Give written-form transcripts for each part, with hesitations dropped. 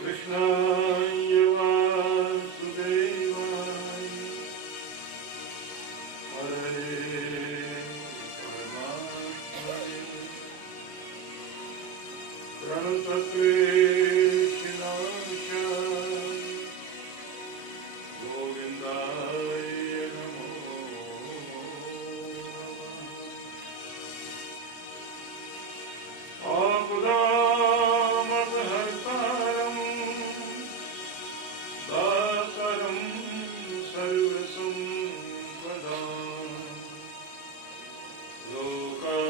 कृष्णाय वासुदेवाय हरे परमात्मने प्रणतक्लेशनाशाय गोविन्दाय नमो नमः। आपुदामपहर्तारम् दातारं सर्वसम्पदाम् लोकाभिरामं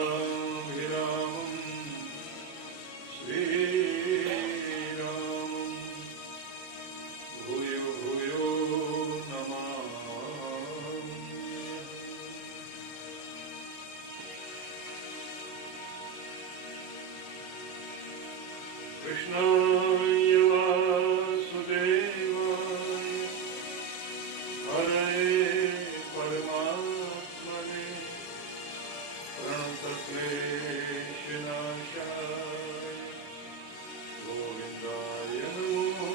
श्रीरामं भूयो भूयो नमामि। कृष्णाय वासुदेवाय हरे परमात्मने प्रणतक्लेशनाशाय गोविन्दाय नमो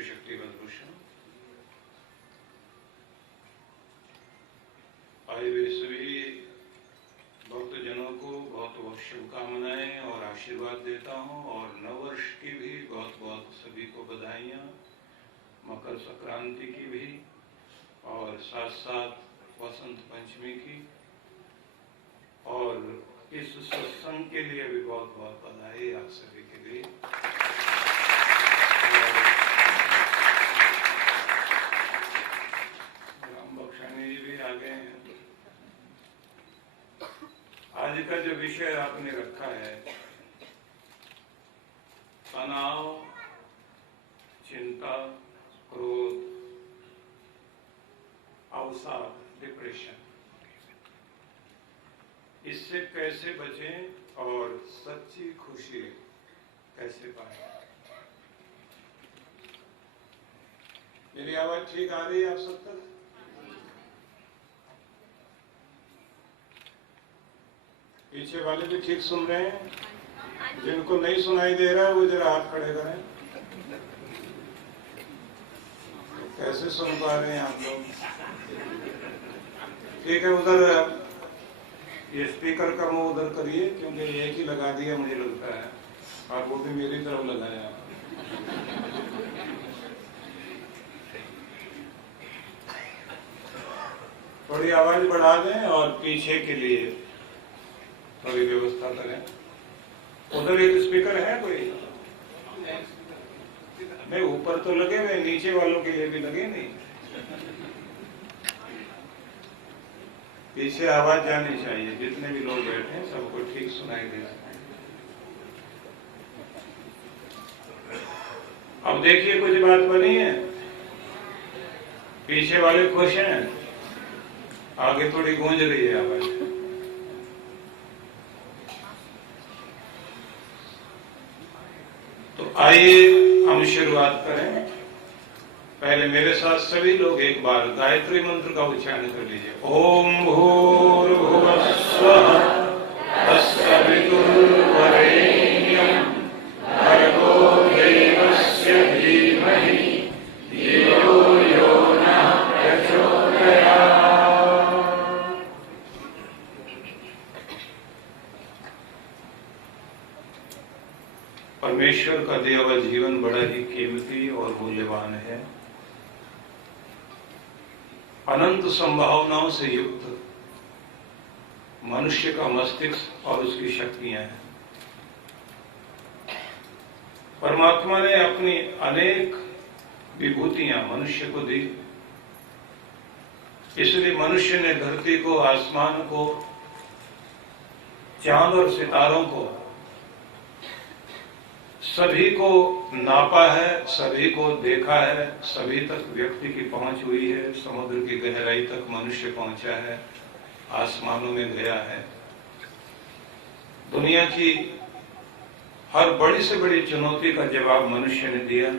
डॉक्टर शक्तिवंत भूषण, आए हुए सभी भक्तजनों को बहुत बहुत शुभकामनाएं और आशीर्वाद देता हूं और नववर्ष की भी बहुत बहुत सभी को बधाइयां, मकर संक्रांति की भी और साथ साथ वसंत पंचमी की, और इस सत्संग के लिए भी बहुत बहुत बधाई आप सभी के लिए। राम बख्शानी जी भी आ गए हैं। आज का जो विषय आपने रखा है, तनाव, चिंता, क्रोध, अवसाद, डिप्रेशन, इससे कैसे बचें और सच्ची खुशी कैसे पाएं। मेरी आवाज ठीक आ रही है आप सब तक? पीछे वाले भी ठीक सुन रहे हैं? जिनको नहीं सुनाई दे रहा है वो जरा हाथ खड़े करें। कैसे सुन पा रहे हैं आप लोग? ठीक है, उधर ये स्पीकर का मुंह उधर करिए, क्योंकि एक ही लगा दिया मुझे लगता है, और वो भी मेरी तरफ लगाया। थोड़ी आवाज बढ़ा दें और पीछे के लिए थोड़ी व्यवस्था करें। उधर एक स्पीकर है कोई? नहीं, ऊपर तो लगे हुए, नीचे वालों के लिए भी लगे नहीं। पीछे आवाज जानी चाहिए, जितने भी लोग बैठे हैं सबको ठीक सुनाई दे रहा है। अब देखिए कुछ बात बनी है, पीछे वाले खुश हैं, आगे थोड़ी गूंज रही है आवाज। तो आइए हम शुरुआत करें। पहले मेरे साथ सभी लोग एक बार गायत्री मंत्र का उच्चारण कर लीजिए। ओम भूर्भुवः स्वः तत्सवितुर्वरेण्यं भर्गो देवस्य धीमहि धियो यो नः प्रचोदयात्। परमेश्वर का दिया हुआ जीवन बड़ा ही कीमती और मूल्यवान है। अनंत संभावनाओं से युक्त मनुष्य का मस्तिष्क और उसकी शक्तियां हैं। परमात्मा ने अपनी अनेक विभूतियां मनुष्य को दी, इसलिए मनुष्य ने धरती को, आसमान को, चांद और सितारों को, सभी को नापा है, सभी को देखा है, सभी तक व्यक्ति की पहुंच हुई है। समुद्र की गहराई तक मनुष्य पहुंचा है, आसमानों में गया है। दुनिया की हर बड़ी से बड़ी चुनौती का जवाब मनुष्य ने दिया।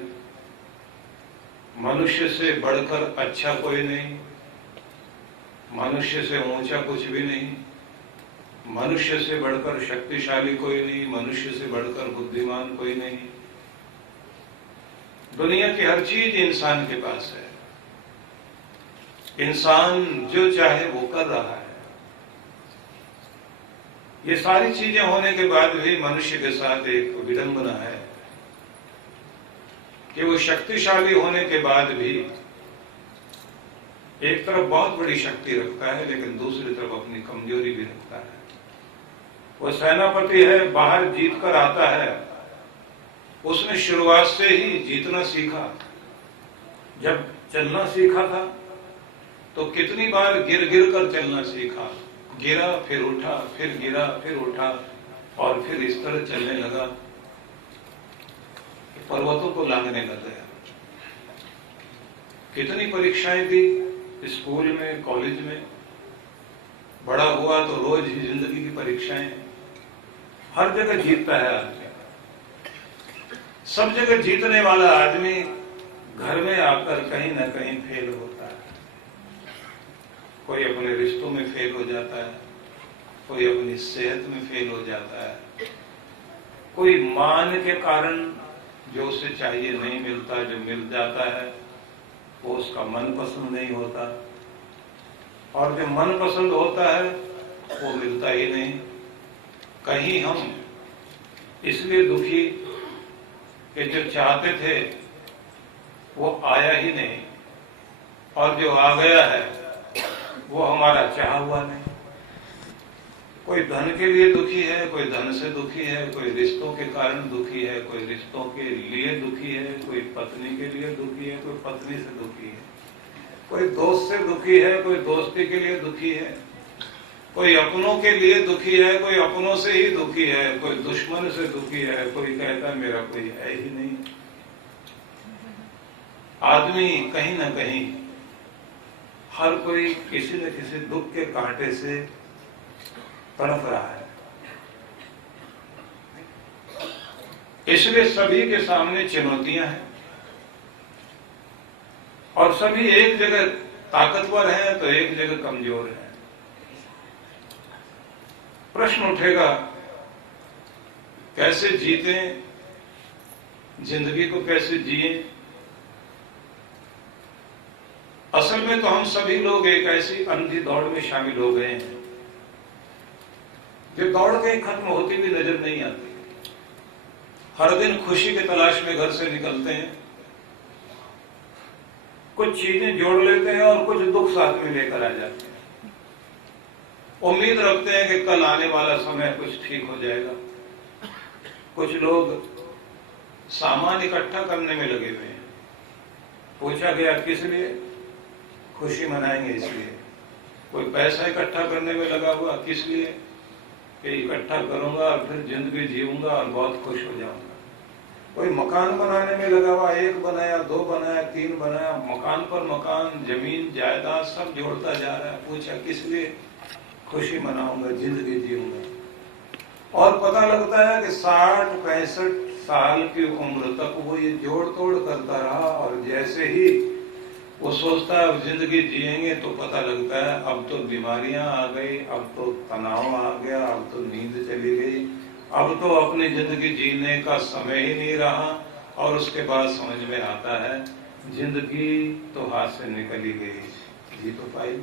मनुष्य से बढ़कर अच्छा कोई नहीं, मनुष्य से ऊंचा कुछ भी नहीं, मनुष्य से बढ़कर शक्तिशाली कोई नहीं, मनुष्य से बढ़कर बुद्धिमान कोई नहीं। दुनिया की हर चीज इंसान के पास है। इंसान जो चाहे वो कर रहा है। ये सारी चीजें होने के बाद भी मनुष्य के साथ एक विडंबना है कि वो शक्तिशाली होने के बाद भी एक तरफ बहुत बड़ी शक्ति रखता है, लेकिन दूसरी तरफ अपनी कमजोरी भी रखता है। वो सेनापति है, बाहर जीत कर आता है, उसने शुरुआत से ही जीतना सीखा। जब चलना सीखा था तो कितनी बार गिर गिर कर चलना सीखा, गिरा फिर उठा, फिर गिरा फिर उठा, और फिर इस तरह चलने लगा, पर्वतों को लांघने लग गया। कितनी परीक्षाएं दी स्कूल में, कॉलेज में। बड़ा हुआ तो रोज ही जिंदगी की परीक्षाएं, हर जगह जीतता है आदमी। सब जगह जीतने वाला आदमी घर में आकर कहीं ना कहीं फेल होता है। कोई अपने रिश्तों में फेल हो जाता है, कोई अपनी सेहत में फेल हो जाता है, कोई मान के कारण जो उसे चाहिए नहीं मिलता, जो मिल जाता है वो उसका मनपसंद नहीं होता, और जो मनपसंद होता है वो मिलता ही नहीं। कहीं हम इसलिए दुखी कि जो चाहते थे वो आया ही नहीं, और जो आ गया है वो हमारा चाहा हुआ नहीं। कोई धन के लिए दुखी है, कोई धन से दुखी है, कोई रिश्तों के कारण दुखी है, कोई रिश्तों के लिए दुखी है, कोई पत्नी के लिए दुखी है, कोई पत्नी से दुखी है, कोई दोस्त से दुखी है, कोई दोस्ती के लिए दुखी है, कोई अपनों के लिए दुखी है, कोई अपनों से ही दुखी है, कोई दुश्मन से दुखी है, कोई कहता है मेरा कोई है ही नहीं। आदमी कहीं ना कहीं, हर कोई किसी न किसी दुख के कांटे से तड़प रहा है। इसलिए सभी के सामने चुनौतियां हैं, और सभी एक जगह ताकतवर हैं तो एक जगह कमजोर हैं। प्रश्न उठेगा कैसे जीतें, जिंदगी को कैसे जिए। असल में तो हम सभी लोग एक ऐसी अंधी दौड़ में शामिल हो गए हैं जो दौड़ कहीं खत्म होती भी नजर नहीं आती। हर दिन खुशी की तलाश में घर से निकलते हैं, कुछ चीजें जोड़ लेते हैं और कुछ दुख साथ में लेकर आ जाते हैं। उम्मीद रखते हैं कि कल आने वाला समय कुछ ठीक हो जाएगा। कुछ लोग सामान इकट्ठा करने में लगे हुए हैं। पूछा गया किस लिए? खुशी मनाएंगे इसलिए। कोई पैसा इकट्ठा करने में लगा हुआ, किस लिए? कि इकट्ठा करूंगा और फिर जिंदगी जीऊंगा और बहुत खुश हो जाऊंगा। कोई मकान बनाने में लगा हुआ, एक बनाया, दो बनाया, तीन बनाया, मकान पर मकान, जमीन जायदाद सब जोड़ता जा रहा है। पूछा किस लिए? खुशी मनाऊंगा, जिंदगी जीऊंगा। और पता लगता है कि 60-65 साल की उम्र तक वो ये जोड़ तोड़ करता रहा, और जैसे ही वो सोचता है जिंदगी जिएंगे तो पता लगता है अब तो बीमारियां आ गई, अब तो तनाव आ गया, अब तो नींद चली गई, अब तो अपनी जिंदगी जीने का समय ही नहीं रहा। और उसके बाद समझ में आता है जिंदगी तो हाथ से निकल ही गई, जी तो पाई।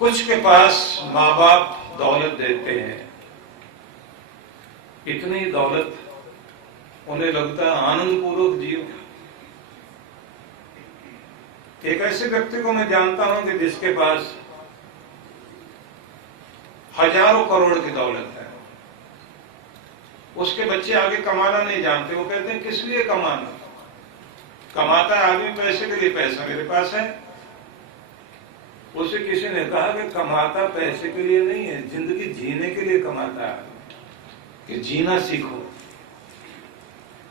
कुछ के पास माँ बाप दौलत देते हैं, इतनी दौलत उन्हें लगता है आनंद पूर्वक जियो। एक ऐसे व्यक्ति को मैं जानता हूं कि जिसके पास हजारों करोड़ की दौलत है। उसके बच्चे आगे कमाना नहीं जानते। वो कहते हैं किस लिए कमाना? कमाता है आदमी पैसे के लिए, पैसा मेरे पास है। उसे किसी ने कहा कि कमाता पैसे के लिए नहीं है, जिंदगी जीने के लिए कमाता है, कि जीना सीखो।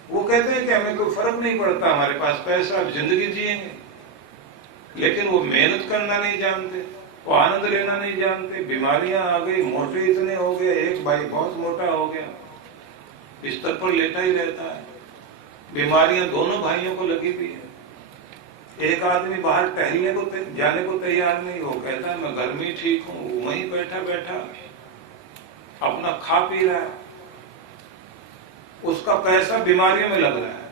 वो कहते हैं कि हमें कोई फर्क नहीं पड़ता, हमारे पास पैसा, अब जिंदगी जिएंगे। लेकिन वो मेहनत करना नहीं जानते, वो आनंद लेना नहीं जानते। बीमारियां आ गई, मोटे इतने हो गए, एक भाई बहुत मोटा हो गया, बिस्तर पर लेटा ही रहता है। बीमारियां दोनों भाइयों को लगी हुई है। एक आदमी बाहर टहलने को जाने को तैयार नहीं, वो कहता है मैं घर में ठीक हूं, वहीं बैठा बैठा अपना खा पी रहा है। उसका पैसा बीमारियों में लग रहा है,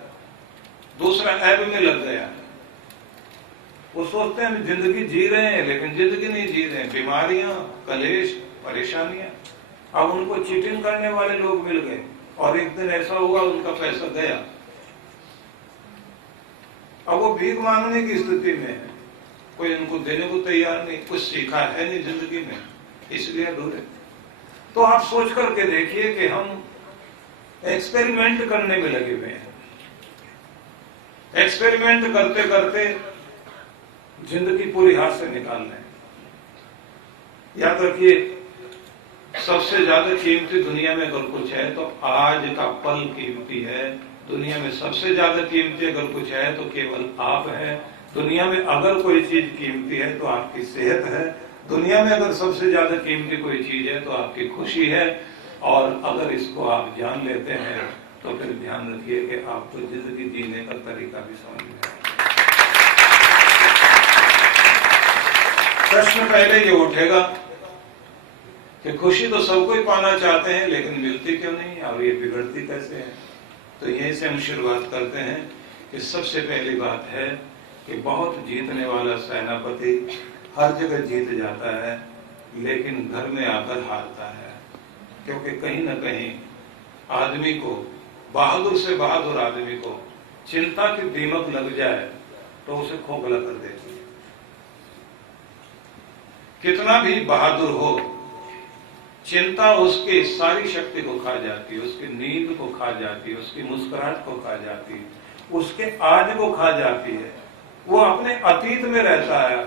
दूसरा ऐब में लग गया। वो सोचते हैं हम जिंदगी जी रहे हैं, लेकिन जिंदगी नहीं जी रहे हैं। बीमारियां, कलेश, परेशानियां। अब उनको चीटिंग करने वाले लोग मिल गए, और एक दिन ऐसा हुआ उनका पैसा गया। अब वो भीख मांगने की स्थिति में है, कोई उनको देने को तैयार नहीं, कुछ सीखा है नहीं जिंदगी में, इसलिए अधूरे। तो आप सोच करके देखिए कि हम एक्सपेरिमेंट करने में लगे हुए हैं। एक्सपेरिमेंट करते करते जिंदगी पूरी हाथ से निकाल रहे हैं। याद रखिए, सबसे ज्यादा कीमती दुनिया में अगर कुछ है तो आज का पल कीमती है। दुनिया में सबसे ज्यादा कीमती अगर कुछ है तो केवल आप हैं। दुनिया में अगर कोई चीज कीमती है तो आपकी सेहत है। दुनिया में अगर सबसे ज्यादा कीमती कोई चीज है तो आपकी खुशी है। और अगर इसको आप जान लेते हैं तो फिर ध्यान रखिए कि आपको जिंदगी जीने का तरीका भी समझ में आए। प्रश्न पहले ये उठेगा कि खुशी तो सबको ही पाना चाहते हैं, लेकिन मिलती क्यों नहीं और ये बिगड़ती कैसे है। तो यहीं से हम शुरुआत करते हैं कि सबसे पहली बात है कि बहुत जीतने वाला सेनापति हर जगह जीत जाता है, लेकिन घर में आकर हारता है। क्योंकि कहीं ना कहीं आदमी को, बहादुर से बहादुर आदमी को चिंता की दीमक लग जाए तो उसे खोखला कर देती है। कितना भी बहादुर हो, चिंता उसकी सारी शक्ति को खा जाती है, उसकी नींद को खा जाती है, उसकी मुस्कुराहट को खा जाती है, उसके आज को खा जाती है। वो अपने अतीत में रहता है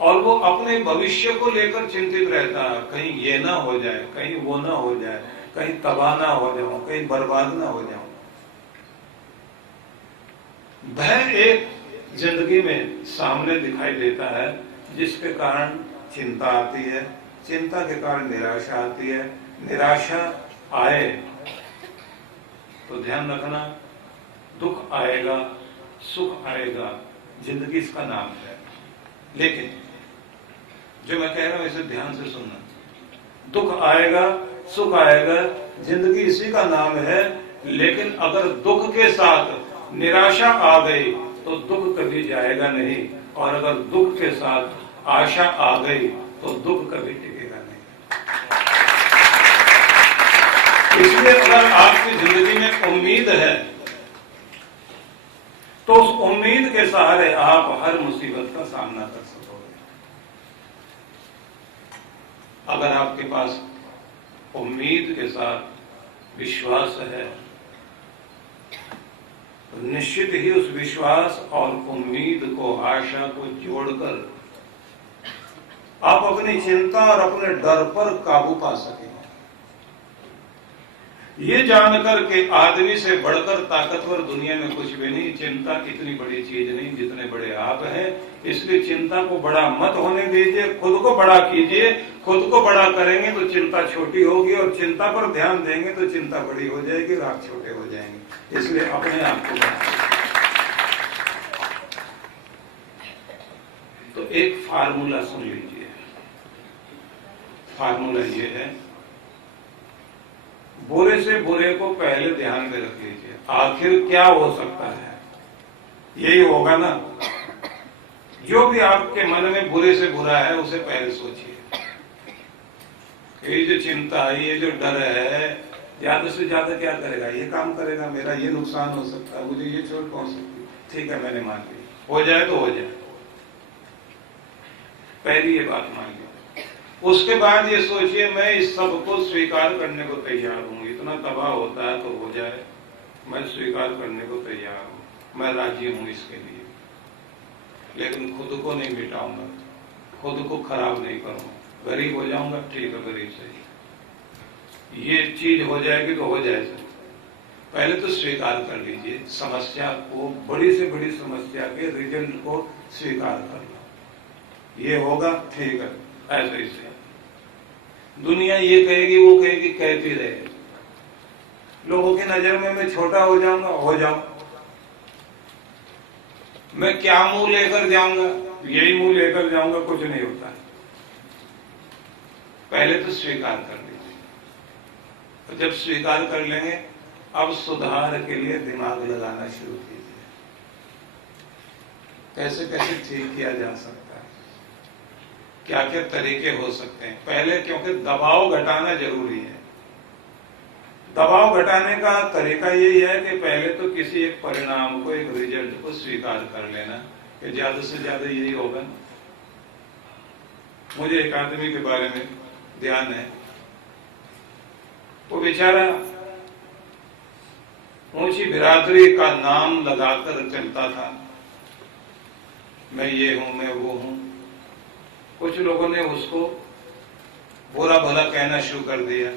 और वो अपने भविष्य को लेकर चिंतित रहता है, कहीं ये ना हो जाए, कहीं वो ना हो जाए, कहीं तबाह ना हो जाऊं, कहीं बर्बाद ना हो जाऊं। भय एक जिंदगी में सामने दिखाई देता है, जिसके कारण चिंता आती है, चिंता के कारण निराशा आती है, निराशा आए तो ध्यान रखना, दुख आएगा, सुख आएगा, जिंदगी इसका नाम है। लेकिन जो मैं कह रहा हूं इसे ध्यान से सुनना, दुख आएगा, सुख आएगा, जिंदगी इसी का नाम है। लेकिन अगर दुख के साथ निराशा आ गई तो दुख कभी जाएगा नहीं, और अगर दुख के साथ आशा आ गई तो दुख कभी टिकेगा नहीं। इसलिए अगर आपकी जिंदगी में उम्मीद है तो उस उम्मीद के सहारे आप हर मुसीबत का सामना कर सकोगे। अगर आपके पास उम्मीद के साथ विश्वास है तो निश्चित ही उस विश्वास और उम्मीद को, आशा को जोड़कर आप अपनी चिंता और अपने डर पर काबू पा सकेंगे। ये जानकर के आदमी से बढ़कर ताकतवर दुनिया में कुछ भी नहीं, चिंता इतनी बड़ी चीज नहीं जितने बड़े आप हैं। इसलिए चिंता को बड़ा मत होने दीजिए, खुद को बड़ा कीजिए। खुद को बड़ा करेंगे तो चिंता छोटी होगी, और चिंता पर ध्यान देंगे तो चिंता बड़ी हो जाएगी और आप छोटे हो जाएंगे। इसलिए अपने आप को तो एक फार्मूला सुन लीजिए। फार्मूला ये है, बुरे से बुरे को पहले ध्यान में रख लीजिए। आखिर क्या हो सकता है, यही होगा ना। जो भी आपके मन में बुरे से बुरा है उसे पहले सोचिए। ये जो चिंता है, ये जो डर है, ज्यादा से ज्यादा क्या करेगा, ये काम करेगा, मेरा ये नुकसान हो सकता है, मुझे ये चोट पहुंच सकती है। ठीक है, मैंने मान ली, हो जाए तो हो जाए, पहली ये बात मान ली। उसके बाद ये सोचिए, मैं इस सब को स्वीकार करने को तैयार हूं। इतना तबाह होता है तो हो जाए, मैं स्वीकार करने को तैयार हूं, मैं राजी हूं इसके लिए। लेकिन खुद को नहीं मिटाऊंगा, खुद को खराब नहीं करूंगा। गरीब हो जाऊंगा, ठीक है, गरीब सही, ये चीज हो जाएगी तो हो जाए। पहले तो स्वीकार कर लीजिए समस्या को, बड़ी से बड़ी समस्या के रिजल्ट को स्वीकार कर लो। ये होगा, ठीक है, ऐसे ही से दुनिया ये कहेगी, वो कहेगी, कहती रहे। लोगों की नजर में मैं छोटा हो जाऊंगा, हो जाऊं। मैं क्या मुंह लेकर जाऊंगा, यही मुंह लेकर जाऊंगा, कुछ नहीं होता है। पहले तो स्वीकार कर लीजिए। तो जब स्वीकार कर लेंगे, अब सुधार के लिए दिमाग लगाना शुरू कीजिए। कैसे कैसे ठीक किया जा सकता है, क्या क्या तरीके हो सकते हैं। पहले क्योंकि दबाव घटाना जरूरी है। दबाव घटाने का तरीका यही है कि पहले तो किसी एक परिणाम को, एक रिजल्ट को स्वीकार कर लेना कि ज्यादा से ज्यादा यही होगा। मुझे एक आदमी के बारे में ध्यान है, वो बेचारा ऊंची बिरादरी का नाम लगाकर चलता था, मैं ये हूं, मैं वो हूं। कुछ लोगों ने उसको बुरा भला कहना शुरू कर दिया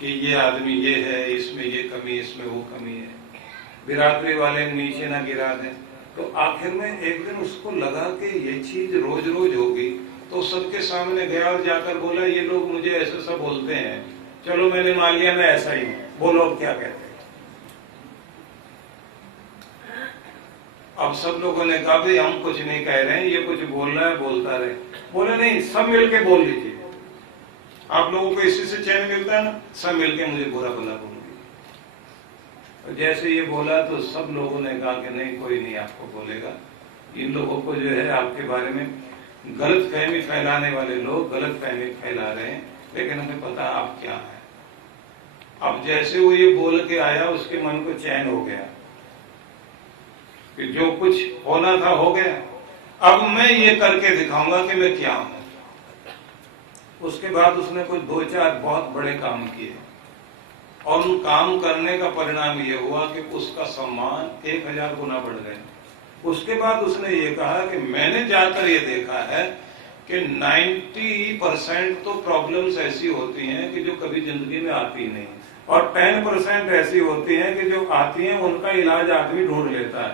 कि ये आदमी ये है, इसमें ये कमी, इसमें वो कमी है, बिरादरी वाले नीचे ना गिरा दें। तो आखिर में एक दिन उसको लगा कि ये चीज रोज रोज होगी, तो सबके सामने गया और जाकर बोला, ये लोग मुझे ऐसे सब बोलते हैं, चलो मैंने मान लिया मैं ऐसा ही हूं, बोलो अब क्या कहते हैं। अब सब लोगों ने कहा भाई हम कुछ नहीं कह रहे हैं, ये कुछ बोल रहा है, बोलता रहे। बोले नहीं, सब मिलके बोल लीजिए। आप लोगों को इसी से चैन मिलता है ना, सब मिलके मुझे बुरा भला बोलूंगी। और जैसे ये बोला तो सब लोगों ने कहा कि नहीं, कोई नहीं आपको बोलेगा। इन लोगों को जो है आपके बारे में गलत फहमी फैलाने वाले लोग गलत फहमी फैला रहे हैं, लेकिन हमें पता आप क्या है। अब जैसे वो ये बोल के आया, उसके मन को चैन हो गया कि जो कुछ होना था हो गया, अब मैं ये करके दिखाऊंगा कि मैं क्या हूं। उसके बाद उसने कुछ 2-4 बहुत बड़े काम किए और उन काम करने का परिणाम ये हुआ कि उसका सम्मान 1000 गुना बढ़ गया। उसके बाद उसने ये कहा कि मैंने जाकर ये देखा है कि 90% तो प्रॉब्लम्स ऐसी होती हैं कि जो कभी जिंदगी में आती नहीं, और 10% ऐसी होती हैं कि जो आती हैं उनका इलाज आदमी ढूंढ लेता है।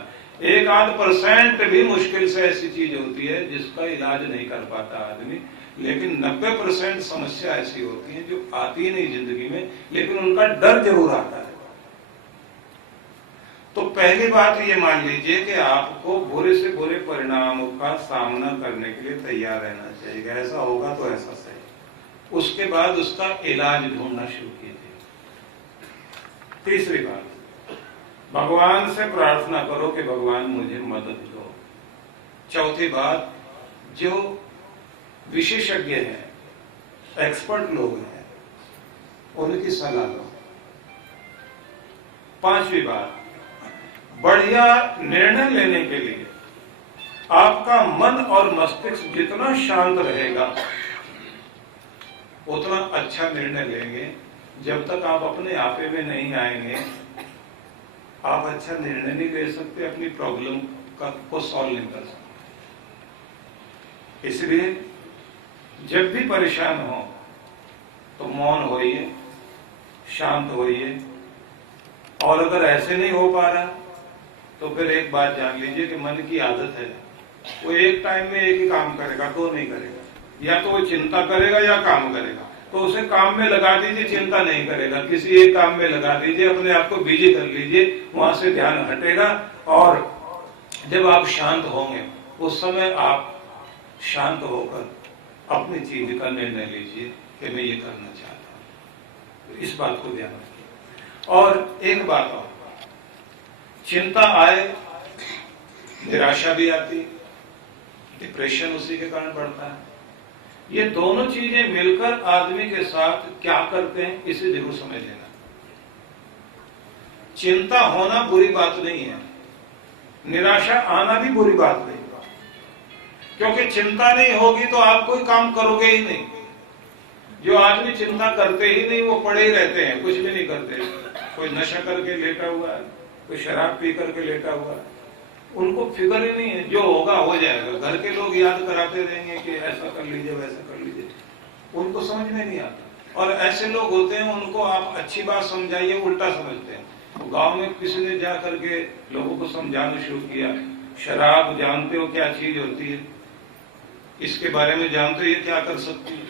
1-8% भी मुश्किल से ऐसी चीज होती है जिसका इलाज नहीं कर पाता आदमी, लेकिन 90% समस्या ऐसी होती है जो आती ही नहीं जिंदगी में, लेकिन उनका डर जरूर आता है। तो पहली बात ये मान लीजिए कि आपको बुरे से बुरे परिणामों का सामना करने के लिए तैयार रहना चाहिए। ऐसा होगा तो ऐसा सही। उसके बाद उसका इलाज ढूंढना शुरू कीजिए। तीसरी बात, भगवान से प्रार्थना करो कि भगवान मुझे मदद दो। चौथी बात, जो विशेषज्ञ हैं, एक्सपर्ट लोग हैं, उनकी सलाह लो। पांचवी बात, बढ़िया निर्णय लेने के लिए आपका मन और मस्तिष्क जितना शांत रहेगा उतना अच्छा निर्णय लेंगे। जब तक आप अपने आपे में नहीं आएंगे, आप अच्छा निर्णय नहीं ले सकते, अपनी प्रॉब्लम को सॉल्व नहीं कर सकते। इसलिए जब भी परेशान हो तो मौन होइए, शांत होइए। और अगर ऐसे नहीं हो पा रहा तो फिर एक बात जान लीजिए कि मन की आदत है, वो एक टाइम में एक ही काम करेगा, दो नहीं करेगा। या तो वो चिंता करेगा या काम करेगा, तो उसे काम में लगा दीजिए, चिंता नहीं करेगा। किसी एक काम में लगा दीजिए, अपने आप को बिजी कर लीजिए, वहां से ध्यान हटेगा। और जब आप शांत होंगे उस समय आप शांत होकर अपनी चीज का निर्णय लीजिए कि मैं ये करना चाहता हूं। तो इस बात को ध्यान रखिए। और एक बात और, चिंता आए, निराशा भी आती, डिप्रेशन उसी के कारण बढ़ता है। ये दोनों चीजें मिलकर आदमी के साथ क्या करते हैं, इसे जरूर समझ लेना। चिंता होना बुरी बात नहीं है, निराशा आना भी बुरी बात नहीं, क्योंकि चिंता नहीं होगी तो आप कोई काम करोगे ही नहीं। जो आदमी चिंता करते ही नहीं वो पड़े ही रहते हैं, कुछ भी नहीं करते। कोई नशा करके लेटा हुआ है, कोई शराब पी करके लेटा हुआ है, उनको फिक्र ही नहीं है, जो होगा हो जाएगा। घर के लोग याद कराते रहेंगे कि ऐसा कर लीजिए, वैसा कर लीजिए, उनको समझ में नहीं आता। और ऐसे लोग होते हैं, उनको आप अच्छी बात समझाइए, उल्टा समझते हैं। गांव में किसी ने जा करके लोगों को समझाना शुरू किया, शराब जानते हो क्या चीज होती है, इसके बारे में जानते हो ये क्या कर सकती है।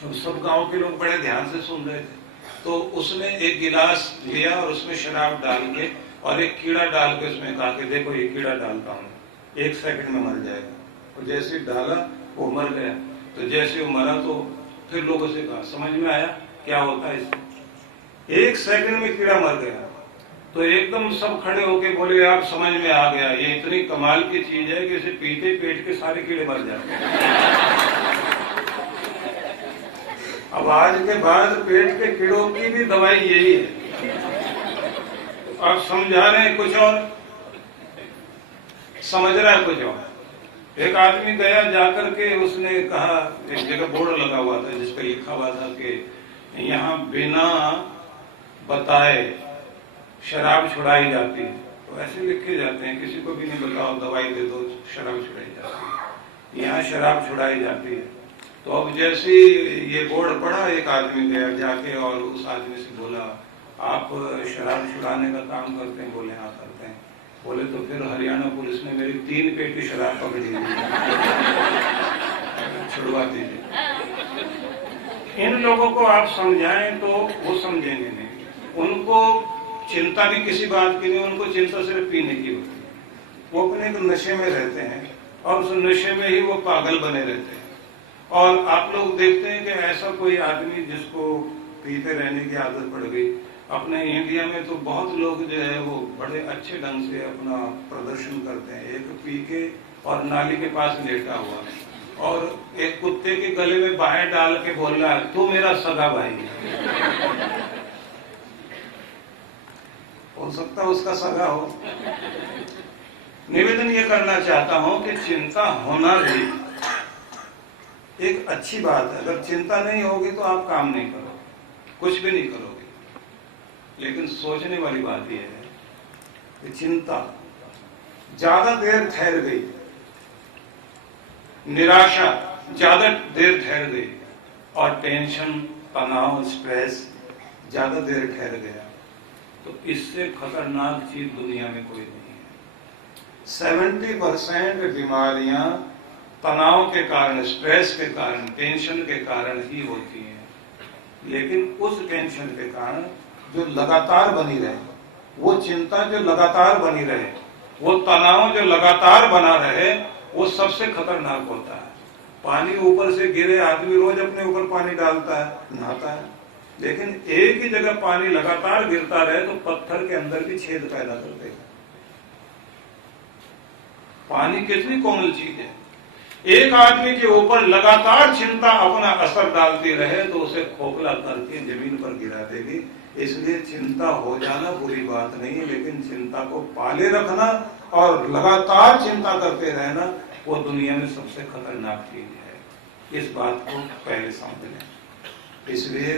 और सब गांव के लोग बड़े ध्यान से सुन रहे थे। तो उसने एक गिलास लिया और उसमें शराब डाल के और एक कीड़ा डाल के उसमें कहा कि देखो ये कीड़ा डालता हूँ, 1 सेकंड में मर जाएगा। और जैसे डाला वो मर गया। तो जैसे वो मरा तो फिर लोगों से कहा, समझ में आया क्या होता है इसमें? 1 सेकंड में कीड़ा मर गया। तो एकदम सब खड़े होके बोले, आप समझ में आ गया, ये इतनी कमाल की चीज है कि इसे पीते पेट के सारे कीड़े मर जाते हैं। अब आज के बाद पेट के कीड़ों की भी दवाई यही है। आप समझा रहे हैं कुछ और, समझ रहा है कुछ और। एक आदमी गया जाकर के, उसने कहा, एक जगह बोर्ड लगा हुआ था जिस पर लिखा हुआ था कि यहाँ बिना बताए शराब छुड़ाई जाती है। तो ऐसे लिखे जाते हैं, किसी को भी नहीं बताओ, दवाई दे दो, शराब छुड़ाई जाती है। यहाँ शराब छुड़ाई जाती है। तो अब जैसे ये बोर्ड पढ़ा, एक आदमी गया जाके और उस आदमी से बोला, आप शराब छुड़ाने का काम करते हैं? बोले हाँ करते हैं। बोले तो फिर हरियाणा पुलिस ने मेरी 3 पेटी शराब पकड़ी हुई, छुड़वा दीजिए। इन लोगों को आप समझाएं तो वो समझेंगे नहीं। उनको चिंता भी किसी बात की नहीं, उनको चिंता सिर्फ पीने की होती है। वो अपने एक नशे में रहते हैं और उस नशे में ही वो पागल बने रहते हैं। और आप लोग देखते हैं कि ऐसा कोई आदमी जिसको पीते रहने की आदत पड़ गई, अपने इंडिया में तो बहुत लोग जो है वो बड़े अच्छे ढंग से अपना प्रदर्शन करते हैं। एक पी के और नाली के पास लेटा हुआ और एक कुत्ते के गले में बाहें डाल के बोल रहा है, तू मेरा सगा भाई है। हो सकता है उसका सगा हो। निवेदन ये करना चाहता हूं कि चिंता होना भी एक अच्छी बात है। अगर चिंता नहीं होगी तो आप काम नहीं करोगे, कुछ भी नहीं करोगे। लेकिन सोचने वाली बात यह है कि चिंता ज्यादा देर ठहर गई, निराशा ज्यादा देर ठहर गई और टेंशन, तनाव, स्ट्रेस ज्यादा देर ठहर गया, तो इससे खतरनाक चीज दुनिया में कोई नहीं है। 70% बीमारियां तनाव के कारण, स्ट्रेस के कारण, टेंशन के कारण ही होती हैं। लेकिन उस टेंशन के कारण जो लगातार बनी रहे, वो चिंता जो लगातार बनी रहे, वो तनाव जो लगातार बना रहे, वो सबसे खतरनाक होता है। पानी ऊपर से गिरे, आदमी रोज अपने ऊपर पानी डालता है, नहाता है, लेकिन एक ही जगह पानी लगातार गिरता रहे तो पत्थर के अंदर भी छेद पैदा कर देगा। पानी कितनी कोमल चीज है। एक आदमी के ऊपर लगातार चिंता अपना असर डालती रहे तो उसे खोखला करके जमीन पर गिरा देगी। इसलिए चिंता हो जाना बुरी बात नहीं, लेकिन चिंता को पाले रखना और लगातार चिंता करते रहना वो दुनिया में सबसे खतरनाक चीज है। इस बात को पहले समझ लें। इसलिए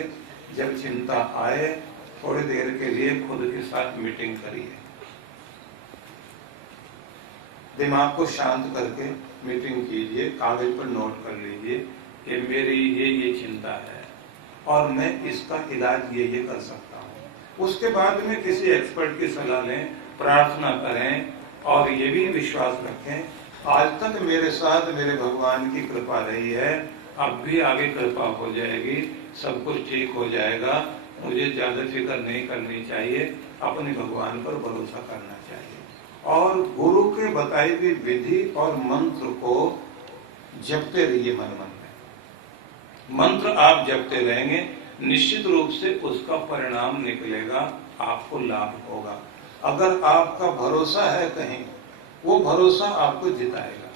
जब चिंता आए, थोड़ी देर के लिए खुद के साथ मीटिंग करिए, दिमाग को शांत करके मीटिंग कीजिए, कागज पर नोट कर लीजिए कि मेरी ये चिंता है और मैं इसका इलाज ये कर सकता हूँ। उसके बाद में किसी एक्सपर्ट की सलाह लें, प्रार्थना करें और ये भी विश्वास रखें, आज तक मेरे साथ मेरे भगवान की कृपा रही है, अब भी आगे कृपा हो जाएगी, सब कुछ ठीक हो जाएगा, मुझे ज्यादा फिक्र नहीं करनी चाहिए, अपने भगवान पर भरोसा करना चाहिए। और गुरु के बताई हुई विधि और मंत्र को जपते रहिए मन मन में। मंत्र आप जपते रहेंगे, निश्चित रूप से उसका परिणाम निकलेगा, आपको लाभ होगा। अगर आपका भरोसा है कहीं, वो भरोसा आपको जिताएगा।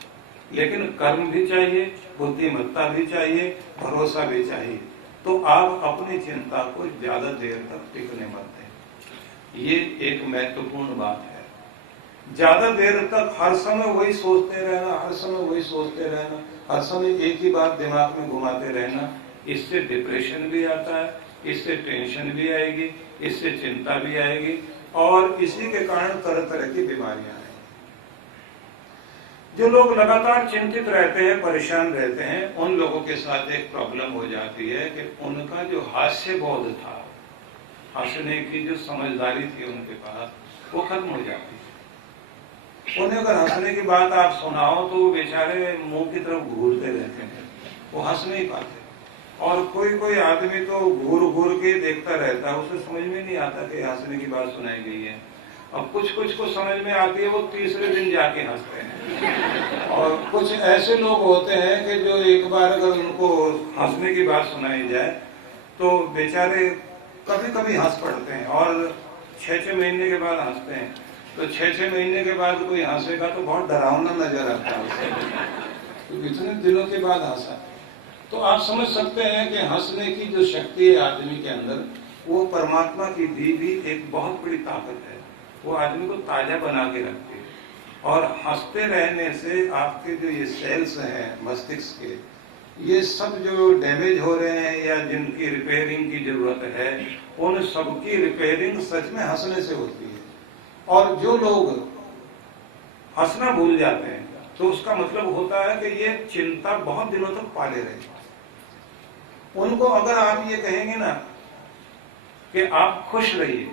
लेकिन कर्म भी चाहिए, बुद्धिमत्ता भी चाहिए, भरोसा भी चाहिए, तो आप अपनी चिंता को ज्यादा देर तक टिकने मत दें। ये एक महत्वपूर्ण बात है। ज्यादा देर तक हर समय वही सोचते रहना, हर समय वही सोचते रहना, हर समय एक ही बात दिमाग में घुमाते रहना, इससे डिप्रेशन भी आता है, इससे टेंशन भी आएगी, इससे चिंता भी आएगी और इसी के कारण तरह तरह की बीमारियां आएंगी। जो लोग लगातार चिंतित रहते हैं, परेशान रहते हैं, उन लोगों के साथ एक प्रॉब्लम हो जाती है कि उनका जो हास्य बोध था, हंसने की जो समझदारी थी उनके पास, वो खत्म हो जाती है। उन्हें अगर हंसने की बात आप सुनाओ तो वो बेचारे मुंह की तरफ घूरते रहते हैं, वो हंस नहीं पाते। और कोई कोई आदमी तो घूर घूर के देखता रहता है, उसे समझ में नहीं आता कि हंसने की बात सुनाई गई है। अब कुछ कुछ को समझ में आती है, वो तीसरे दिन जाके हंसते हैं। और कुछ ऐसे लोग होते हैं कि जो एक बार अगर उनको हंसने की बात सुनाई जाए तो बेचारे कभी कभी हंस पड़ते हैं और 6-6 महीने के बाद हंसते हैं। तो 6-6 महीने के बाद कोई हंसेगा तो बहुत डरावना नजर आता है, तो इतने दिनों के बाद हंसा। तो आप समझ सकते हैं कि हंसने की जो शक्ति है आदमी के अंदर, वो परमात्मा की दी भी एक बहुत बड़ी ताकत है। वो आदमी को ताजा बना के रखती है। और हंसते रहने से आपके जो ये सेल्स हैं मस्तिष्क के, ये सब जो डैमेज हो रहे हैं या जिनकी रिपेयरिंग की जरूरत है, उन सबकी रिपेयरिंग सच में हंसने से होती है। और जो लोग हंसना भूल जाते हैं तो उसका मतलब होता है कि ये चिंता बहुत दिनों तक पाले रहे। उनको अगर आप ये कहेंगे ना कि आप खुश रहिए,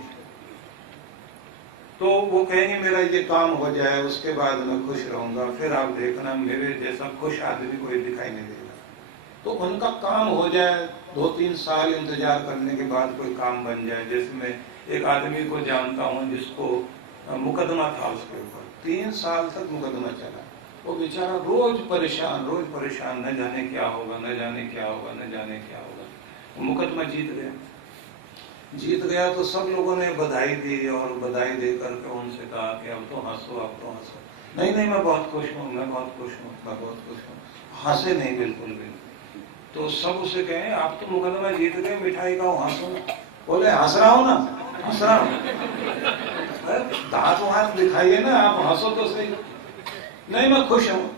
तो वो कहेंगे मेरा ये काम हो जाए उसके बाद मैं खुश रहूंगा, फिर आप देखना मेरे जैसा खुश आदमी कोई दिखाई नहीं देगा। तो उनका काम हो जाए, 2-3 साल इंतजार करने के बाद कोई काम बन जाए। जैसे मैं एक आदमी को जानता हूं जिसको मुकदमा था उसके ऊपर, 3 साल तक मुकदमा चला, वो बेचारा रोज परेशान, न जाने क्या होगा, न जाने क्या होगा, न जाने क्या होगा। वो मुकदमा जीत गया तो सब लोगों ने बधाई दी, और बधाई दे करके उनसे कहा कि अब तो हंसो, अब तो हंसो। नहीं, मैं बहुत खुश हूँ, मैं बहुत खुश हूँ, मैं बहुत खुश हूँ। हंसे नहीं बिल्कुल भी। तो सब उसे कहें आप तो मुकदमा जीत गए, मिठाई खाओ, हंसो। बोले हंस रहा हूँ ना, हंस रहा हूँ। दांत वांत दिखाइए ना, आप हंसो तो सही। नहीं, मैं खुश हूँ।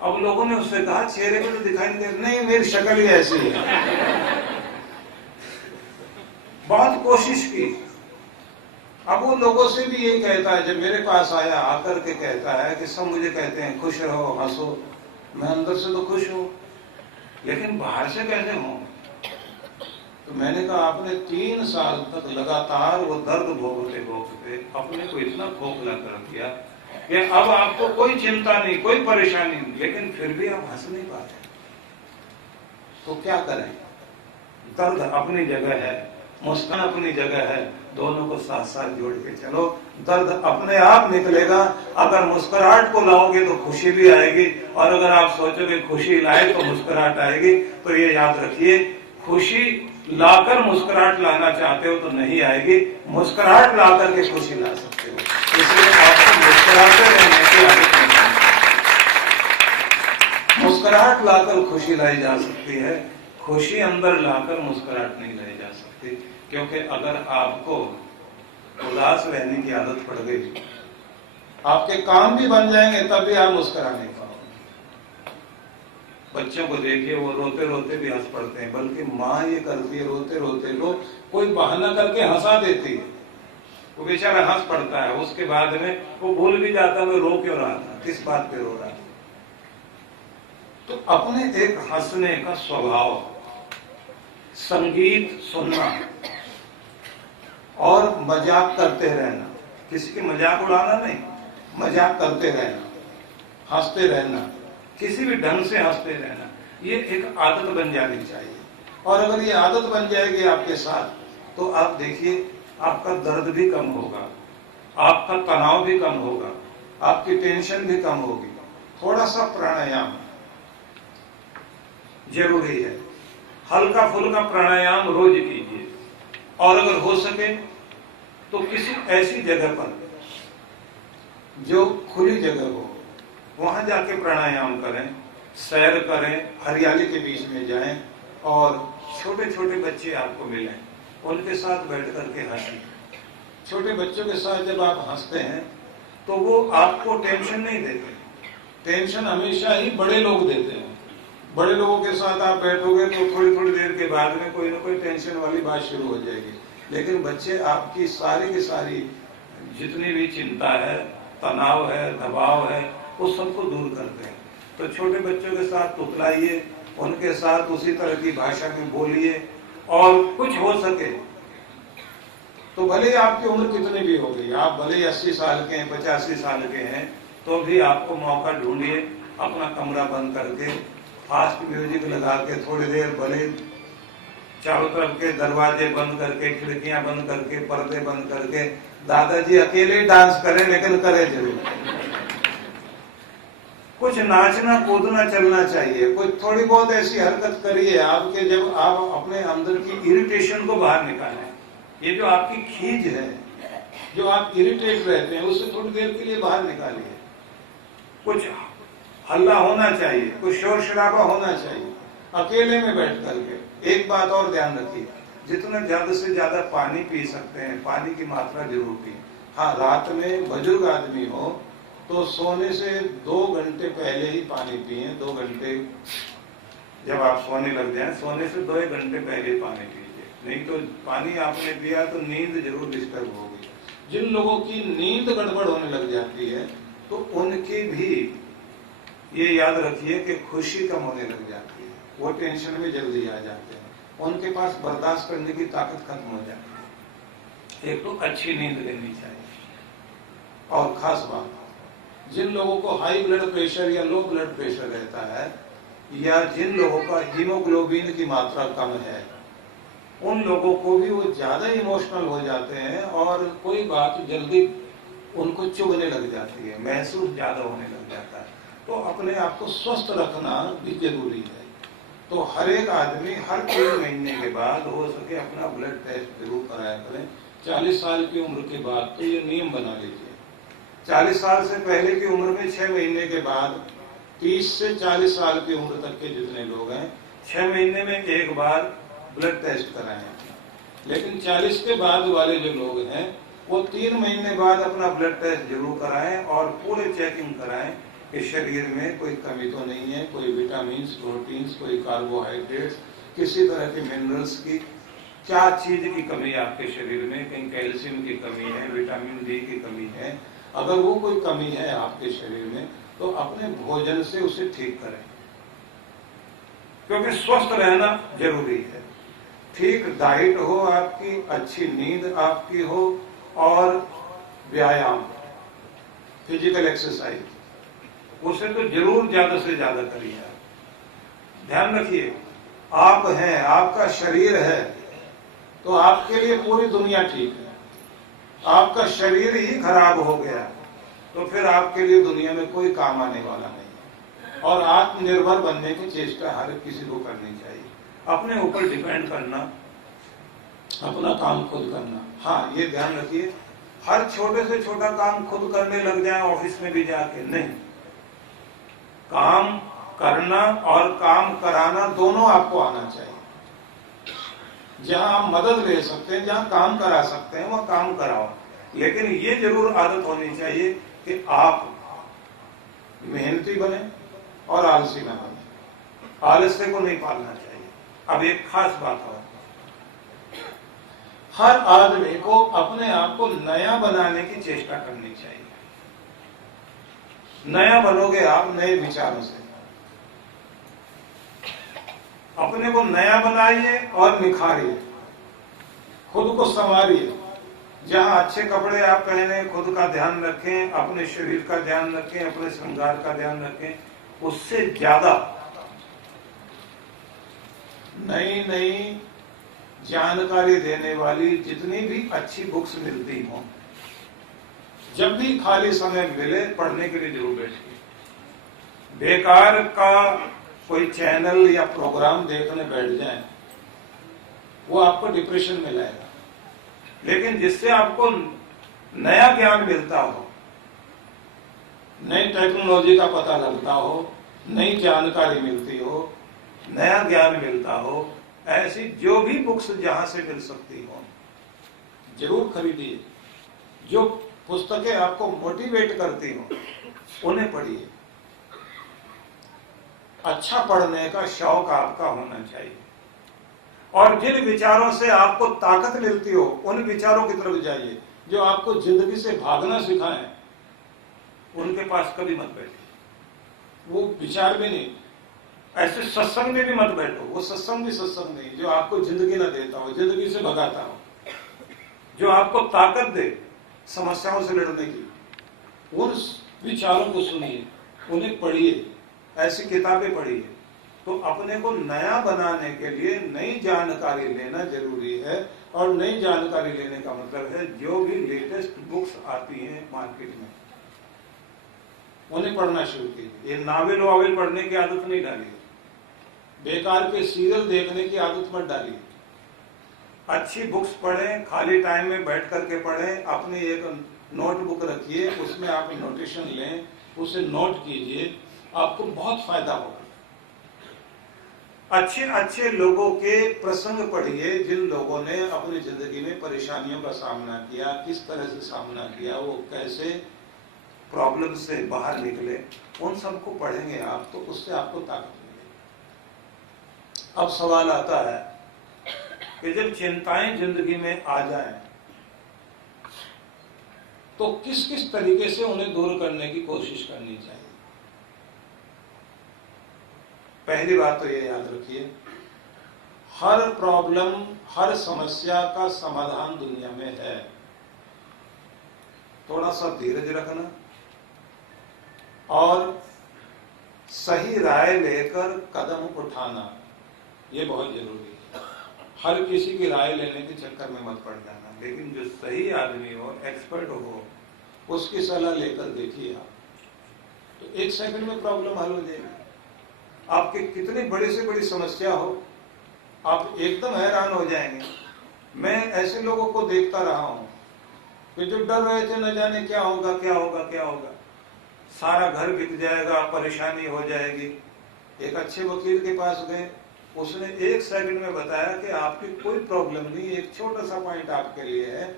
अब लोगों ने उससे कहा चेहरे पे तो दिखाई नहीं दे। नहीं, मेरी शक्ल ही ऐसी है। बहुत कोशिश की। अब वो लोगों से भी यही कहता है, जब मेरे पास आया आकर के कहता है कि सब मुझे कहते हैं खुश रहो, हंसो। मैं अंदर से तो खुश हूं, लेकिन बाहर से कैसे हूं? तो मैंने कहा आपने 3 साल तक लगातार वो दर्द भोगते अपने को इतना खोखला कर दिया कि अब आपको कोई चिंता नहीं, कोई परेशानी नहीं, लेकिन फिर भी आप हंस नहीं पाते। तो क्या करें? दर्द अपनी जगह है, मुस्कान अपनी जगह है, दोनों को साथ साथ जोड़ के चलो, दर्द अपने आप निकलेगा। अगर मुस्कुराहट को लाओगे तो खुशी भी आएगी, और अगर आप सोचोगे खुशी लाए तो मुस्कुराहट आएगी, तो ये याद रखिए, खुशी लाकर मुस्कुराहट लाना चाहते हो तो नहीं आएगी, मुस्कुराहट लाकर के खुशी ला सकते हो। इसलिए आपको मुस्कुराते रहने की आदत नहीं। मुस्कुराहट लाकर खुशी लाई जा सकती है, खुशी अंदर लाकर मुस्कुराहट नहीं लाई जा सकती। क्योंकि अगर आपको उदास रहने की आदत पड़ गई, आपके काम भी बन जाएंगे तब भी आप मुस्कुरा नहीं पाओगे। बच्चों को देखिए, वो रोते रोते भी हंस पड़ते हैं, बल्कि माँ ये करती है, रोते रोते लोग कोई बहाना करके हंसा देती है, वो बेचारा हंस पड़ता है। उसके बाद में वो भूल भी जाता है वो रो क्यों रहा था, किस बात पे रो रहा था। तो अपने एक हंसने का स्वभाव, संगीत सुनना और मजाक करते रहना, किसी की मजाक उड़ाना नहीं, मजाक करते रहना, हंसते रहना, किसी भी ढंग से हंसते रहना, ये एक आदत बन जानी चाहिए। और अगर ये आदत बन जाएगी आपके साथ, तो आप देखिए आपका दर्द भी कम होगा, आपका तनाव भी कम होगा, आपकी टेंशन भी कम होगी। थोड़ा सा प्राणायाम जरूरी है, हल्का फुल्का प्राणायाम रोज कीजिए, और अगर हो सके तो किसी ऐसी जगह पर जो खुली जगह हो, वहां जाके प्राणायाम करें, सैर करें, हरियाली के बीच में जाएं, और छोटे छोटे बच्चे आपको मिलें, उनके साथ बैठ करके हंसें। छोटे बच्चों के साथ जब आप हंसते हैं तो वो आपको टेंशन नहीं देते, टेंशन हमेशा ही बड़े लोग देते हैं। बड़े लोगों के साथ आप बैठोगे तो थोड़ी थोड़ी देर के बाद में कोई ना कोई टेंशन वाली बात शुरू हो जाएगी, लेकिन बच्चे आपकी सारी की सारी जितनी भी चिंता है, तनाव है, दबाव है, उस सबको दूर करते हैं। तो छोटे बच्चों के साथ तुतलाइए, उनके साथ उसी तरह की भाषा में बोलिए, और कुछ हो सके तो भले आपकी उम्र कितनी भी हो गई, आप भले 80 साल के हैं, 85 साल के हैं, तो भी आपको मौका ढूंढिए, अपना कमरा बंद करके फास्ट म्यूजिक लगा के थोड़ी देर, भले चारों तरफ के दरवाजे बंद करके, खिड़कियां बंद करके, पर्दे बंद करके, दादाजी अकेले डांस करें, लेकिन करें जरूर। कुछ नाचना कूदना चलना चाहिए, कुछ थोड़ी बहुत ऐसी हरकत करिए आपके, जब आप अपने अंदर की इरिटेशन को बाहर निकालें। ये जो आपकी खींच है, जो आप इरिटेट रहते हैं, उससे थोड़ी देर के लिए बाहर निकालिए। कुछ हल्ला होना चाहिए, कुछ शोर शराबा होना चाहिए, अकेले में बैठ करके। एक बात और ध्यान रखिए, जितना ज्यादा से ज्यादा पानी पी सकते हैं, पानी की मात्रा जरूर पिए। हाँ, रात में बुजुर्ग आदमी हो तो सोने से 2 घंटे पहले ही पानी पिए। 2 घंटे जब आप सोने लग जाएं, सोने से 2 घंटे पहले पानी पीजिए, नहीं तो पानी आपने पिया तो नींद जरूर डिस्टर्ब होगी। जिन लोगों की नींद गड़बड़ होने लग जाती है, तो उनकी भी ये याद रखिए कि खुशी कम होने लग जाती है, वो टेंशन में जल्दी आ जाते हैं, उनके पास बर्दाश्त करने की ताकत खत्म हो जाती है। एक तो अच्छी नींद लेनी चाहिए। और खास बात, जिन लोगों को हाई ब्लड प्रेशर या लो ब्लड प्रेशर रहता है, या जिन लोगों का हीमोग्लोबिन की मात्रा कम है, उन लोगों को भी वो ज्यादा इमोशनल हो जाते हैं, और कोई बात जल्दी उनको चुभने लग जाती है, महसूस ज्यादा होने लग जाता है। तो अपने आप को स्वस्थ रखना भी जरूरी है। तो हर एक आदमी हर 3 महीने के बाद हो सके अपना ब्लड टेस्ट जरूर कराया करें। 40 साल की उम्र के बाद तो ये नियम बना लीजिए। 40 साल से पहले की उम्र में 6 महीने के बाद, 30 से 40 साल की उम्र तक के जितने लोग हैं 6 महीने में एक बार ब्लड टेस्ट कराएं। लेकिन 40 के बाद वाले जो लोग हैं वो 3 महीने बाद अपना ब्लड टेस्ट जरूर कराएं और पूरे चेकिंग कराएं कि शरीर में कोई कमी तो नहीं है, कोई विटामिन्स, प्रोटीन्स, कोई कार्बोहाइड्रेट्स, किसी तरह के मिनरल्स की क्या चीज की कमी है आपके शरीर में, कहीं कैल्शियम की कमी है, विटामिन डी की कमी है। अगर वो कोई कमी है आपके शरीर में तो अपने भोजन से उसे ठीक करें, क्योंकि स्वस्थ रहना जरूरी है। ठीक डाइट हो आपकी, अच्छी नींद आपकी हो और व्यायाम, फिजिकल एक्सरसाइज, उसे तो जरूर ज्यादा से ज्यादा करिए। ध्यान रखिए, आप हैं, आपका शरीर है तो आपके लिए पूरी दुनिया ठीक है। आपका शरीर ही खराब हो गया तो फिर आपके लिए दुनिया में कोई काम आने वाला नहीं। और आत्मनिर्भर बनने की चेष्टा हर किसी को करनी चाहिए, अपने ऊपर डिपेंड करना, अपना काम खुद करना। हाँ, ये ध्यान रखिए, हर छोटे से छोटा काम खुद करने लग जाए ऑफिस में भी जाके, नहीं। काम करना और काम कराना दोनों आपको आना चाहिए। जहां आप मदद ले सकते हैं, जहां काम करा सकते हैं, वहां काम कराओ। लेकिन ये जरूर आदत होनी चाहिए कि आप मेहनती बने और आलसी न बने। आलस्य को नहीं पालना चाहिए। अब एक खास बात है, हर आदमी को अपने आप को नया बनाने की चेष्टा करनी चाहिए। नया बनोगे आप नए विचारों से। अपने को नया बनाइए और निखारिए, खुद को संवारिए। जहां अच्छे कपड़े आप पहने, खुद का ध्यान रखें, अपने शरीर का ध्यान रखें, अपने श्रृंगार का ध्यान रखें। उससे ज्यादा नई नई जानकारी देने वाली जितनी भी अच्छी बुक्स मिलती हों, जब भी खाली समय मिले पढ़ने के लिए जरूर बैठिए। बेकार का कोई चैनल या प्रोग्राम देखने बैठ जाए, वो आपको डिप्रेशन में लाएगा। लेकिन जिससे आपको नया ज्ञान मिलता हो, नई टेक्नोलॉजी का पता लगता हो, नई जानकारी मिलती हो, नया ज्ञान मिलता हो, ऐसी जो भी बुक्स जहां से मिल सकती हो जरूर खरीदिए। जो पुस्तकें आपको मोटिवेट करती हो उन्हें पढ़िए। अच्छा पढ़ने का शौक आपका होना चाहिए और जिन विचारों से आपको ताकत मिलती हो उन विचारों की तरफ जाइए। जो आपको जिंदगी से भागना सिखाएं उनके पास कभी मत बैठिए, वो विचार भी नहीं। ऐसे सत्संग में भी मत बैठो, वो सत्संग भी सत्संग नहीं जो आपको जिंदगी ना देता हो, जिंदगी से भगाता हो। जो आपको ताकत दे समस्याओं से लड़ने की, उन विचारों को सुनिए, उन्हें पढ़िए, ऐसी किताबें पढ़िए। तो अपने को नया बनाने के लिए नई जानकारी लेना जरूरी है। और नई जानकारी लेने का मतलब है जो भी लेटेस्ट बुक्स आती हैं मार्केट में उन्हें पढ़ना शुरू कीजिए। ये नावल वावल पढ़ने की आदत नहीं डालिए, बेकार के सीरियल देखने की आदत मत डालिए। अच्छी बुक्स पढ़ें, खाली टाइम में बैठ करके पढ़ें। अपनी एक नोटबुक रखिए, उसमें आप नोटेशन लें, उसे नोट कीजिए, आपको बहुत फायदा होगा। अच्छे अच्छे लोगों के प्रसंग पढ़िए, जिन लोगों ने अपनी जिंदगी में परेशानियों का सामना किया, किस तरह से सामना किया, वो कैसे प्रॉब्लम से बाहर निकले, उन सबको पढ़ेंगे आप तो उससे आपको ताकत मिलेगी। अब सवाल आता है कि जब चिंताएं जिंदगी में आ जाएं तो किस किस तरीके से उन्हें दूर करने की कोशिश करनी चाहिए। पहली बात तो ये याद रखिए, हर प्रॉब्लम, हर समस्या का समाधान दुनिया में है। थोड़ा सा धीरज रखना और सही राय लेकर कदम उठाना, ये बहुत जरूरी है। हर किसी की राय लेने के चक्कर में मत पड़ जाना, लेकिन जो सही आदमी हो, एक्सपर्ट हो, उसकी सलाह लेकर देखिए आप, तो 1 सेकंड में प्रॉब्लम हल हो जाएगी। आपकी कितनी बड़ी से बड़ी समस्या हो, आप एकदम हैरान हो जाएंगे। मैं ऐसे लोगों को देखता रहा हूं कि जो डर रहे थे न जाने क्या होगा क्या होगा क्या होगा, सारा घर बिक जाएगा, परेशानी हो जाएगी। एक अच्छे वकील के पास गए, उसने 1 सेकंड में बताया कि आपकी कोई प्रॉब्लम नहीं, एक छोटा सा पॉइंट आपके लिए है,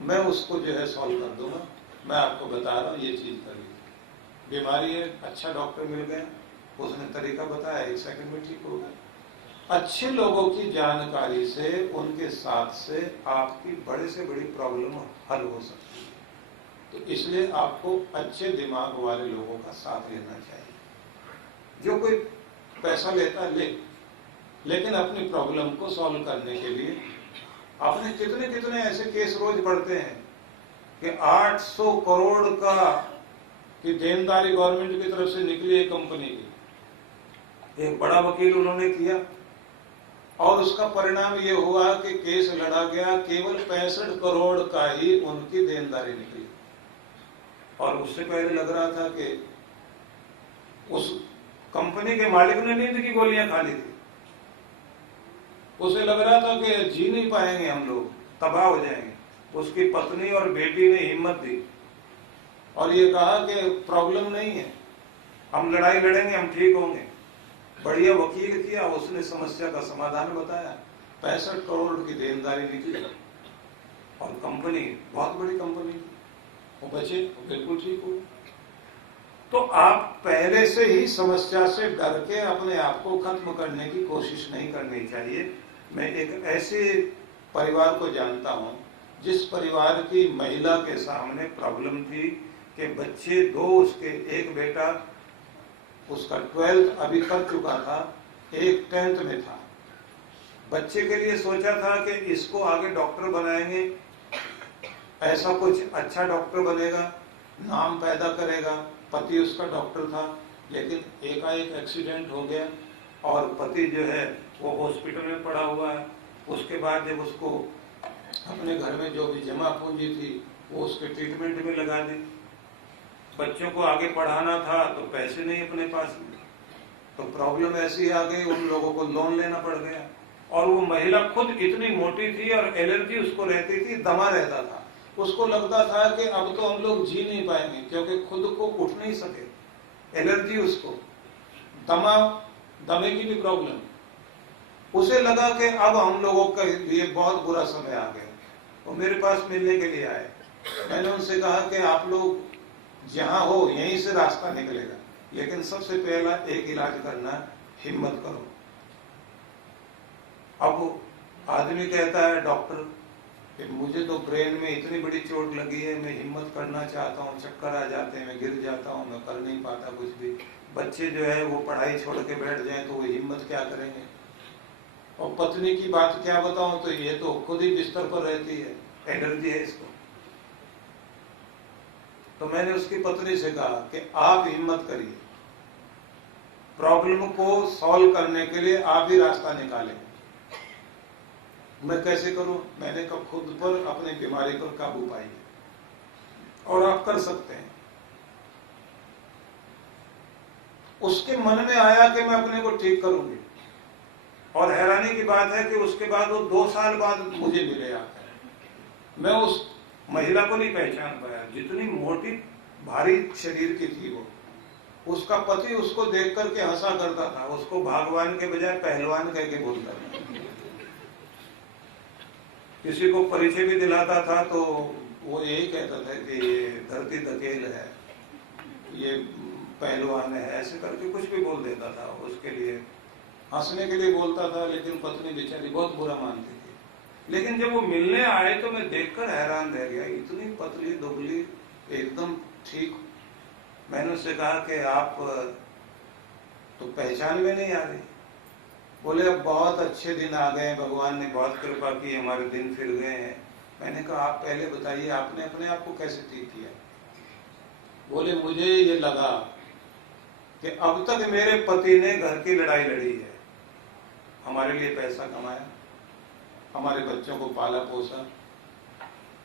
मैं उसको जो है सॉल्व कर दूंगा, मैं आपको बता रहा हूँ ये चीज करिए। बीमारी है, अच्छा डॉक्टर मिल गया, उसने तरीका बताया, 1 सेकंड में ठीक हो गया। अच्छे लोगों की जानकारी से, उनके साथ से आपकी बड़े से बड़ी प्रॉब्लम हल हो सकती है। तो इसलिए आपको अच्छे दिमाग वाले लोगों का साथ लेना चाहिए। जो कोई पैसा लेता ले, लेकिन अपनी प्रॉब्लम को सॉल्व करने के लिए, आपने कितने कितने ऐसे केस रोज पढ़ते हैं कि 800 करोड़ का की देनदारी गवर्नमेंट की तरफ से निकली एक कंपनी की, एक बड़ा वकील उन्होंने किया और उसका परिणाम ये हुआ कि केस लड़ा गया, केवल 65 करोड़ का ही उनकी देनदारी निकली। और उससे पहले लग रहा था कि उस कंपनी के मालिक ने नींद की गोलियां खा ली थी, उसे लग रहा था कि जी नहीं पाएंगे हम लोग, तबाह हो जाएंगे। उसकी पत्नी और बेटी ने हिम्मत दी और ये कहा कि प्रॉब्लम नहीं है, हम लड़ाई लड़ेंगे, हम ठीक होंगे। बढ़िया वकील किया, उसने समस्या का समाधान बताया, 65 करोड़ की देनदारी निकली और कंपनी बहुत बड़ी कंपनी, वो बचे, वो बिल्कुल ठीक हो। तो आप पहले से ही समस्या से डर के अपने आप को खत्म करने की कोशिश नहीं करनी चाहिए। मैं एक ऐसे परिवार को जानता हूं जिस परिवार की महिला के सामने प्रॉब्लम थी कि बच्चे 2, उसके एक बेटा उसका 12th अभी कर चुका था, एक 10th में था। बच्चे के लिए सोचा था कि इसको आगे डॉक्टर बनाएंगे, ऐसा कुछ अच्छा डॉक्टर बनेगा, नाम पैदा करेगा। पति उसका डॉक्टर था, लेकिन एकाएक एक्सीडेंट हो गया और पति जो है वो हॉस्पिटल में पड़ा हुआ है। उसके बाद जब उसको अपने घर में जो भी जमा पूंजी थी वो उसके ट्रीटमेंट में लगा दी। बच्चों को आगे पढ़ाना था तो पैसे नहीं अपने पास में, तो प्रॉब्लम ऐसी आ गई, उन लोगों को लोन लेना पड़ गया। और वो महिला खुद इतनी मोटी थी और एलर्जी उसको रहती थी, दमा रहता था। उसको लगता था कि अब तो हम लोग जी नहीं पाएंगे क्योंकि खुद को उठ नहीं सके, एलर्जी उसको, दमे की भी प्रॉब्लम। उसे लगा कि अब हम लोगों के लिए बहुत बुरा समय आ गया। वो मेरे पास मिलने के लिए आए। मैंने उनसे कहा कि आप लोग जहां हो यहीं से रास्ता निकलेगा, लेकिन सबसे पहला एक इलाज करना, हिम्मत करो। अब आदमी कहता है डॉक्टर कि मुझे तो ब्रेन में इतनी बड़ी चोट लगी है, मैं हिम्मत करना चाहता हूँ, चक्कर आ जाते हैं, मैं गिर जाता हूँ, मैं कर नहीं पाता कुछ भी। बच्चे जो है वो पढ़ाई छोड़ के बैठ जाए तो वो हिम्मत क्या करेंगे। और पत्नी की बात क्या बताऊं, तो ये तो खुद ही बिस्तर पर रहती है, एलर्जी है इसको। तो मैंने उसकी पत्नी से कहा कि आप हिम्मत करिए, प्रॉब्लम को सॉल्व करने के लिए आप ही रास्ता निकालें। मैं कैसे करूं? मैंने कब खुद पर अपनी बीमारी पर काबू पाई और आप कर सकते हैं। उसके मन में आया कि मैं अपने को ठीक करूंगी, और हैरानी की बात है कि उसके बाद वो 2 साल बाद मुझे मिले आकर। मैं उस महिला को नहीं पहचान पाया, जितनी मोटी भारी शरीर की थी वो। उसका पति उसको देख करके हंसा करता था, उसको भगवान के बजाय पहलवान कह के बोलता था। किसी को परिचय भी दिलाता था तो वो यही कहता था कि ये धरती धकेल है, ये पहलवान है, ऐसे करके कुछ भी बोल देता था। उसके लिए हंसने के लिए बोलता था, लेकिन पत्नी बेचारी बहुत बुरा मानती थी। लेकिन जब वो मिलने आए तो मैं देखकर हैरान रह गया, इतनी पतली दुबली, एकदम ठीक। मैंने उससे कहा कि आप तो पहचान में नहीं आ रही। बोले अब बहुत अच्छे दिन आ गए, भगवान ने बहुत कृपा की, हमारे दिन फिर गए हैं। मैंने कहा आप पहले बताइए आपने अपने आप को कैसे ठीक किया। बोले मुझे ये लगा कि अब तक मेरे पति ने घर की लड़ाई लड़ी है, हमारे लिए पैसा कमाया, हमारे बच्चों को पाला पोसा,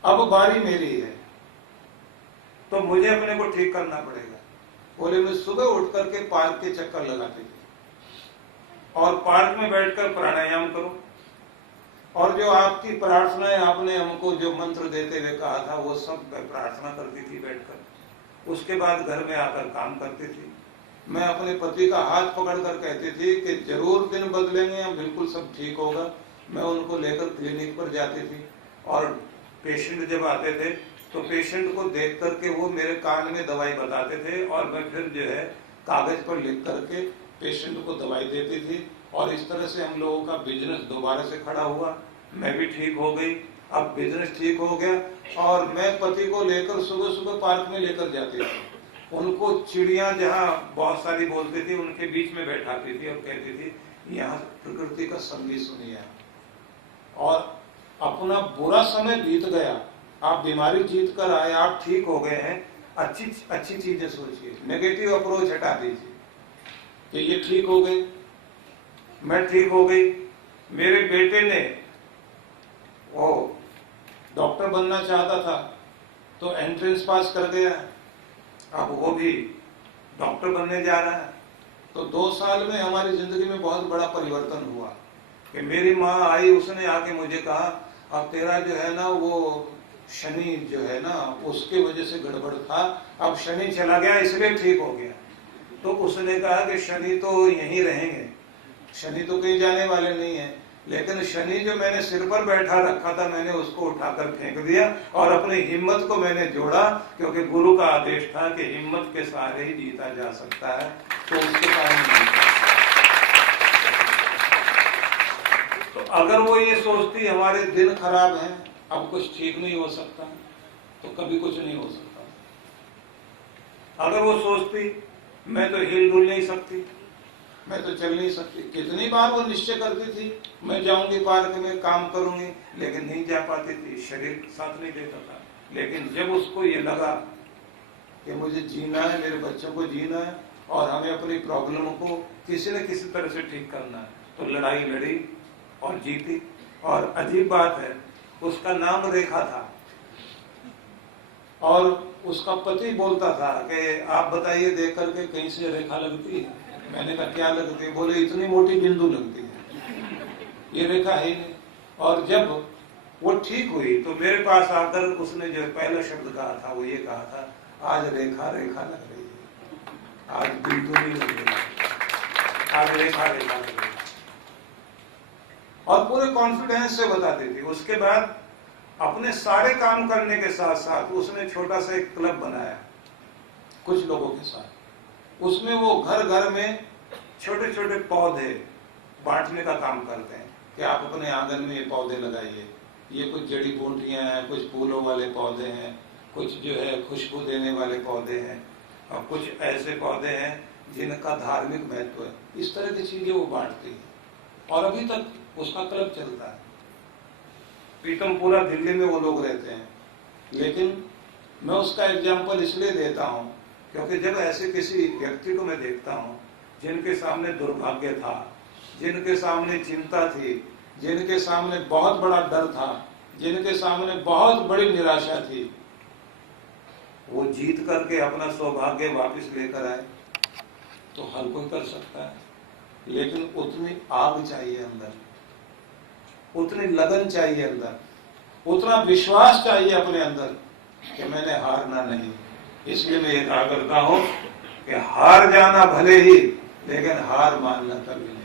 अब बारी मेरी है। तो मुझे अपने को ठीक करना पड़ेगा। बोले मैं सुबह उठ करके पार्क के चक्कर लगाती थी और पार्क में बैठकर प्राणायाम करो, और जो आपकी प्रार्थनाएं आपने हमको जो मंत्र देते हुए कहा था वो सब मैं प्रार्थना करती थी बैठकर। उसके बाद घर में आकर काम करती थी। मैं अपने पति का हाथ पकड़कर कहती थी कि जरूर दिन बदलेंगे, हम बिल्कुल सब ठीक होगा। मैं उनको लेकर क्लिनिक पर जाती थी और पेशेंट जब आते थे तो पेशेंट को देख करके वो मेरे कान में दवाई बताते थे और मैं फिर जो है कागज पर लिख करके पेशेंट को दवाई देती थी। और इस तरह से हम लोगों का बिजनेस दोबारा से खड़ा हुआ, मैं भी ठीक हो गई, अब बिजनेस ठीक हो गया। और मैं पति को लेकर सुबह सुबह पार्क में लेकर जाती थी, उनको चिड़िया जहाँ बहुत सारी बोलती थी उनके बीच में बैठाती थी और कहती थी यहाँ प्रकृति का संगीत सुनिए। और अपना बुरा समय बीत गया, आप बीमारी जीत कर आए, आप ठीक हो गए हैं, अच्छी अच्छी चीजें सोचिए, नेगेटिव अप्रोच हटा दीजिए कि ये ठीक हो गए, मैं ठीक हो गई। मेरे बेटे ने वो डॉक्टर बनना चाहता था तो एंट्रेंस पास कर गया, अब वो भी डॉक्टर बनने जा रहा है। तो 2 साल में हमारी जिंदगी में बहुत बड़ा परिवर्तन हुआ कि मेरी माँ आई, उसने आके मुझे कहा अब तेरा जो है ना वो शनि जो है ना उसके वजह से गड़बड़ था, अब शनि चला गया इसलिए ठीक हो गया। तो उसने कहा कि शनि तो यहीं रहेंगे, शनि तो कहीं जाने वाले नहीं है, लेकिन शनि जो मैंने सिर पर बैठा रखा था मैंने उसको उठाकर फेंक दिया और अपनी हिम्मत को मैंने जोड़ा, क्योंकि गुरु का आदेश था कि हिम्मत के सहारे ही जीता जा सकता है। तो उसके कारण तो अगर वो ये सोचती हमारे दिन खराब हैं, अब कुछ ठीक नहीं हो सकता, तो कभी कुछ नहीं हो सकता। अगर वो सोचती मैं तो हिल डुल नहीं सकती, मैं तो चल नहीं सकती, कितनी बार वो निश्चय करती थी मैं जाऊंगी पार्क में काम करूंगी, लेकिन नहीं जा पाती थी, शरीर साथ नहीं देता था। लेकिन जब उसको ये लगा कि मुझे जीना है, मेरे बच्चों को जीना है और हमें अपनी प्रॉब्लम को किसी न किसी तरह से ठीक करना है, तो लड़ाई लड़ी और जीती। और अजीब बात है, उसका नाम रेखा था और उसका पति बोलता था कि आप बताइए देख करके कहीं से रेखा लगती है। मैंने कहा क्या लगती है? बोले इतनी मोटी बिंदु लगती है, ये रेखा है नहीं। और जब वो ठीक हुई तो मेरे पास आकर उसने जो पहला शब्द कहा था वो ये कहा था आज रेखा रेखा लग रही है, आज बिंदु नहीं लग रही, आज रेखा रेखा लग रही है। और पूरे कॉन्फिडेंस से बताती थी। उसके बाद अपने सारे काम करने के साथ साथ उसने छोटा सा एक क्लब बनाया कुछ लोगों के साथ। उसमें वो घर घर में छोटे छोटे पौधे बांटने का काम करते हैं कि आप अपने आंगन में ये पौधे लगाइए, ये कुछ जड़ी बूटियां हैं, कुछ फूलों वाले पौधे हैं, कुछ जो है खुशबू देने वाले पौधे हैं और कुछ ऐसे पौधे हैं जिनका धार्मिक महत्व है। इस तरह की चीजें वो बांटती है और अभी तक उसका क्लब चलता है। पीतमपुरा दिल्ली में वो लोग रहते हैं। लेकिन मैं उसका एग्जाम्पल इसलिए देता हूँ क्योंकि जब ऐसे किसी व्यक्ति को मैं देखता हूँ जिनके सामने दुर्भाग्य था, जिनके सामने चिंता थी, जिनके सामने बहुत बड़ा डर था, जिनके सामने बहुत बड़ी निराशा थी, वो जीत करके अपना सौभाग्य वापस लेकर आए तो हर कोई कर सकता है। लेकिन उतनी आग चाहिए अंदर, उतनी लगन चाहिए अंदर, उतना विश्वास चाहिए अपने अंदर कि मैंने हारना नहीं। इसलिए मैं ये कहा करता हूं कि हार जाना भले ही, लेकिन हार मानना कभी नहीं।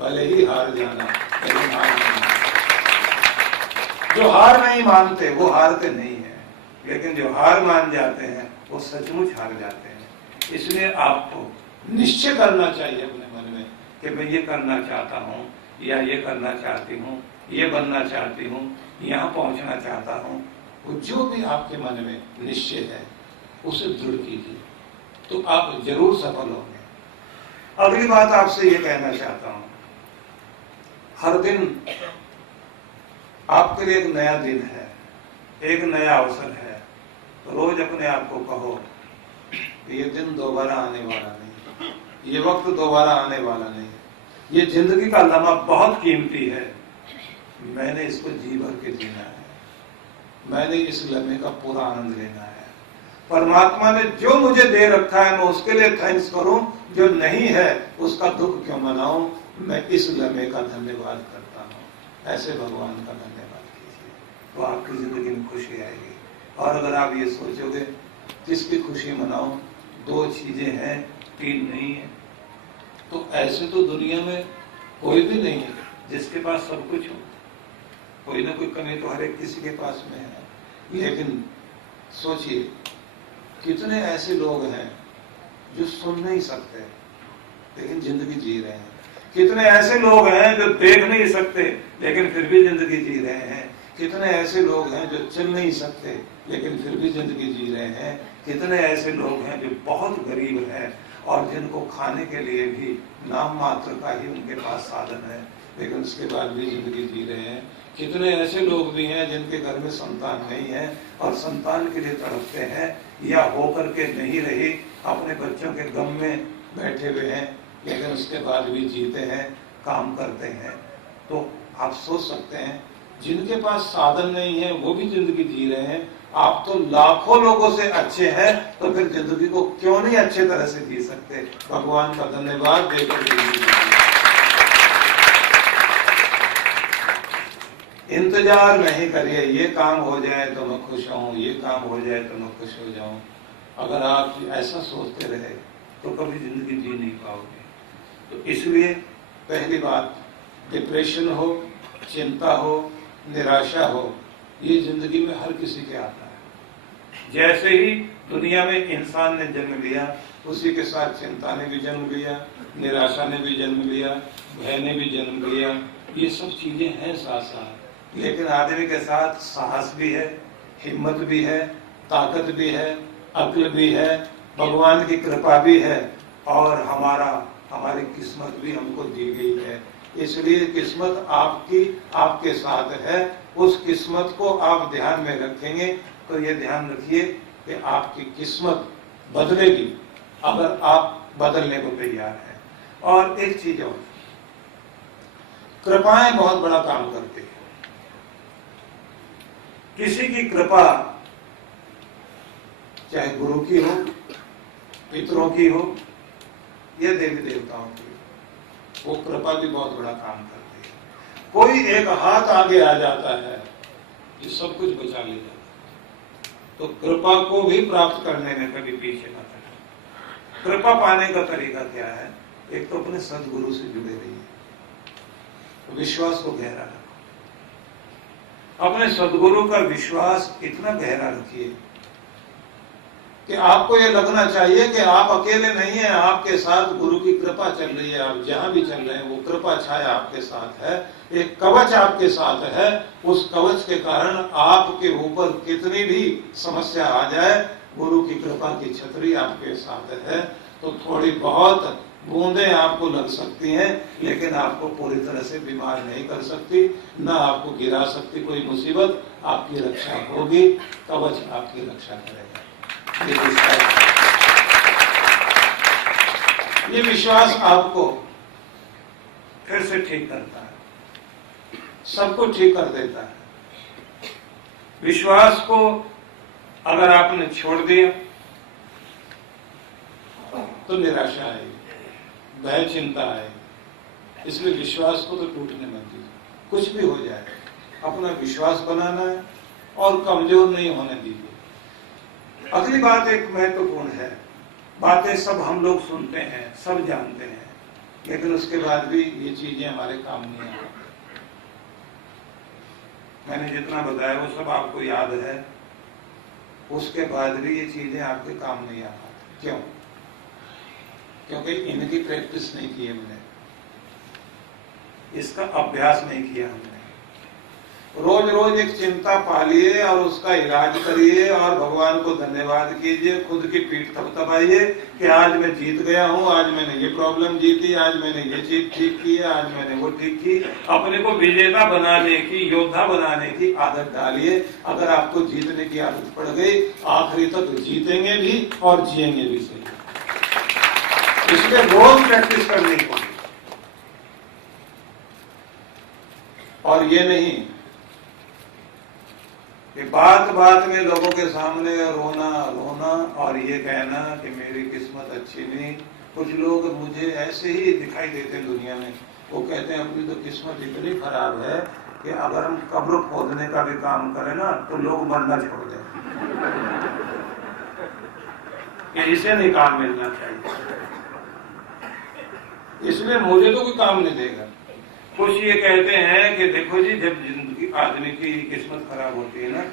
भले ही हार जाना, लेकिन हार मानना। जो हार नहीं मानते वो हारते नहीं है, लेकिन जो हार मान जाते हैं वो सचमुच हार जाते हैं। इसलिए आपको निश्चय करना चाहिए अपने मन में कि मैं ये करना चाहता हूँ या ये करना चाहती हूँ, ये बनना चाहती हूँ, यहाँ पहुँचना चाहता हूँ। वो जो भी आपके मन में निश्चय है उसे दृढ़ कीजिए तो आप जरूर सफल होंगे। अगली बात आपसे ये कहना चाहता हूँ, हर दिन आपके लिए एक नया दिन है, एक नया अवसर है। तो रोज अपने आप को कहो ये दिन दोबारा आने वाला नहीं, ये वक्त दोबारा आने वाला नहीं, ये जिंदगी का लम्हा बहुत कीमती है, मैंने इसको जी भर के जीना है, मैंने इस लम्हे का पूरा आनंद लेना है। परमात्मा ने जो मुझे दे रखा है मैं उसके लिए थैंक्स करूं, जो नहीं है उसका दुख क्यों मनाऊं, मैं इस लम्हे का धन्यवाद करता हूं। ऐसे भगवान का धन्यवाद कीजिए तो आपकी जिंदगी में खुशी आएगी। और अगर आप ये सोचोगे किसकी खुशी मनाऊं, दो चीजें हैं, तीन नहीं है, तो ऐसे तो दुनिया में कोई भी नहीं है जिसके पास सब कुछ हो। कोई ना कोई कमी तो हर एक किसी के पास में है, लेकिन सोचिए कितने ऐसे लोग हैं जो सुन नहीं सकते लेकिन जिंदगी जी रहे हैं। कितने ऐसे लोग हैं जो देख नहीं सकते लेकिन फिर भी जिंदगी जी रहे हैं। कितने ऐसे लोग हैं जो चल नहीं सकते लेकिन फिर भी जिंदगी जी रहे हैं। कितने ऐसे लोग हैं जो बहुत गरीब हैं और जिनको खाने के लिए भी नाम मात्र का ही उनके पास साधन है लेकिन उसके बाद भी जिंदगी जी रहे हैं। कितने ऐसे लोग भी हैं जिनके घर में संतान नहीं है और संतान के लिए तड़पते हैं या होकर के नहीं रही, अपने बच्चों के गम में बैठे हुए हैं लेकिन उसके बाद भी जीते हैं, काम करते हैं। तो आप सोच सकते हैं जिनके पास साधन नहीं है वो भी जिंदगी जी रहे हैं, आप तो लाखों लोगों से अच्छे हैं, तो फिर जिंदगी को क्यों नहीं अच्छे तरह से जी सकते। भगवान का धन्यवाद देकर इंतजार नहीं करिए, ये काम हो जाए तो मैं खुश हूं, ये काम हो जाए तो मैं खुश हो जाऊं। अगर आप ऐसा सोचते रहे तो कभी जिंदगी जी नहीं पाओगे। तो इसलिए पहली बात, डिप्रेशन हो, चिंता हो, निराशा हो, ये जिंदगी में हर किसी के आता है। जैसे ही दुनिया में इंसान ने जन्म लिया उसी के साथ चिंता ने भी जन्म लिया, निराशा ने भी जन्म लिया, भय ने भी जन्म लिया। ये सब चीजें हैं साथ साथ, लेकिन आदमी के साथ साहस भी है, हिम्मत भी है, ताकत भी है, अक्ल भी है, भगवान की कृपा भी है और हमारी किस्मत भी हमको दी गई है। इसलिए किस्मत आपकी आपके साथ है। उस किस्मत को आप ध्यान में रखेंगे तो ये ध्यान रखिए कि आपकी किस्मत बदलेगी अगर आप बदलने को तैयार हैं। और एक चीज और, कृपाएं बहुत बड़ा काम करती है। किसी की कृपा चाहे गुरु की हो, पितरों की हो या देवी देवताओं की, वो कृपा भी बहुत बड़ा काम करती है। कोई एक हाथ आगे आ जाता है ये सब कुछ बचा ले जाता है। तो कृपा को भी प्राप्त करने में कभी पीछे न हटें। कृपा पाने का तरीका क्या है? एक तो अपने सदगुरु से जुड़े रहिए, तो विश्वास को गहरा रखो। अपने सदगुरु का विश्वास इतना गहरा रखिए कि आपको ये लगना चाहिए कि आप अकेले नहीं हैं, आपके साथ गुरु की कृपा चल रही है। आप जहां भी चल रहे हैं वो कृपा छाया आपके साथ है, एक कवच आपके साथ है। उस कवच के कारण आपके ऊपर कितनी भी समस्या आ जाए, गुरु की कृपा की छतरी आपके साथ है। तो थोड़ी बहुत बूंदें आपको लग सकती हैं लेकिन आपको पूरी तरह से बीमार नहीं कर सकती, ना आपको गिरा सकती कोई मुसीबत। आपकी रक्षा होगी, कवच आपकी रक्षा करेगा। ये विश्वास आपको फिर से ठीक करता है, सबको ठीक कर देता है। विश्वास को अगर आपने छोड़ दिया तो निराशा आएगी, भय चिंता आएगी। इसलिए विश्वास को तो टूटने मत दीजिए। कुछ भी हो जाए अपना विश्वास बनाना है और कमजोर नहीं होने दीजिए। अगली बात एक महत्वपूर्ण है, बातें सब हम लोग सुनते हैं, सब जानते हैं, लेकिन उसके बाद भी ये चीजें हमारे काम नहीं आती। मैंने जितना बताया वो सब आपको याद है, उसके बाद भी ये चीजें आपके काम नहीं आ पाती। क्यों? क्योंकि इनकी प्रैक्टिस नहीं की हमने, इसका अभ्यास नहीं किया हमने। रोज रोज एक चिंता पालिए और उसका इलाज करिए और भगवान को धन्यवाद कीजिए, खुद की पीठ थपथपाइए कि आज मैं जीत गया हूँ, आज मैंने ये प्रॉब्लम जीती, आज मैंने ये चीज ठीक की है, आज मैंने वो ठीक की। अपने को विजेता बनाने की, योद्धा बनाने की आदत डालिए। अगर आपको जीतने की आदत पड़ गई, आखिरी तक जीतेंगे भी और जिएंगे भी सही। इसलिए रोज प्रैक्टिस करनी पड़ेगी। और ये नहीं कि बात बात में लोगों के सामने रोना रोना और ये कहना कि मेरी किस्मत अच्छी नहीं। कुछ लोग मुझे ऐसे ही दिखाई देते हैं दुनिया में, वो कहते हैं अपनी तो किस्मत इतनी खराब है कि अगर हम कब्र खोदने का भी काम करें ना तो लोग मरना छोड़ दें कि इसे नहीं काम मिलना चाहिए, इसलिए मुझे तो कोई काम नहीं देगा। कुछ ये कहते हैं कि देखो जी, जब जिंदगी आदमी की किस्मत खराब होती है ना,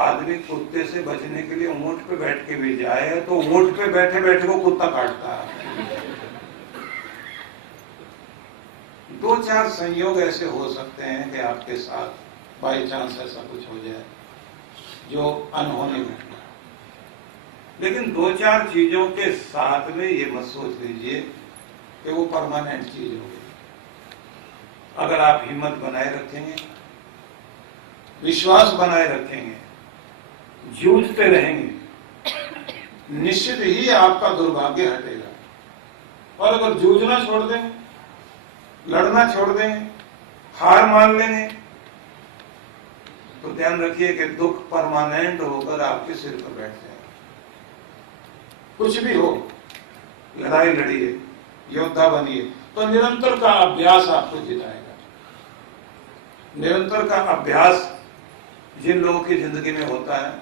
आदमी कुत्ते से बचने के लिए ऊंट पे बैठ के भी जाए तो ऊंट पे बैठे बैठे को कुत्ता काटता है। दो चार संयोग ऐसे हो सकते हैं कि आपके साथ बाई चांस ऐसा कुछ हो जाए जो अनहोनी घटना, लेकिन दो चार चीजों के साथ में ये मत सोच लीजिए कि वो परमानेंट चीज हो गई। अगर आप हिम्मत बनाए रखेंगे, विश्वास बनाए रखेंगे, जूझते रहेंगे, निश्चित ही आपका दुर्भाग्य हटेगा। और अगर जूझना छोड़ देंगे, लड़ना छोड़ देंगे, हार मान लेंगे, तो ध्यान रखिए कि दुख परमानेंट होकर आपके सिर पर बैठ जाएगा। कुछ भी हो, लड़ाई लड़िए, योद्धा बनिए, तो निरंतर का अभ्यास आपको जिताएगा। निरंतर का अभ्यास जिन लोगों की जिंदगी में होता है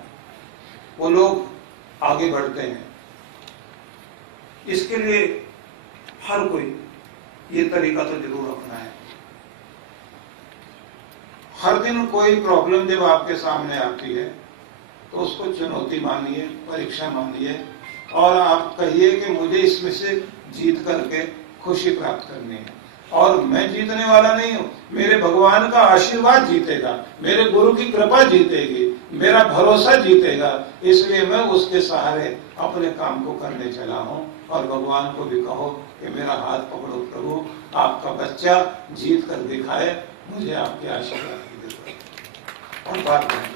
वो लोग आगे बढ़ते हैं। इसके लिए हर कोई ये तरीका तो जरूर अपनाए। हर दिन कोई प्रॉब्लम जब आपके सामने आती है तो उसको चुनौती मानिए, परीक्षा मानिए और आप कहिए कि मुझे इसमें से जीत करके खुशी प्राप्त करनी है। और मैं जीतने वाला नहीं हूं, मेरे भगवान का आशीर्वाद जीतेगा, मेरे गुरु की कृपा जीतेगी, मेरा भरोसा जीतेगा, इसलिए मैं उसके सहारे अपने काम को करने चला हूं। और भगवान को भी कहो कि मेरा हाथ पकड़ो प्रभु, आपका बच्चा जीत कर दिखाए, मुझे आपके आशीर्वाद की जरूरत है। और बात नहीं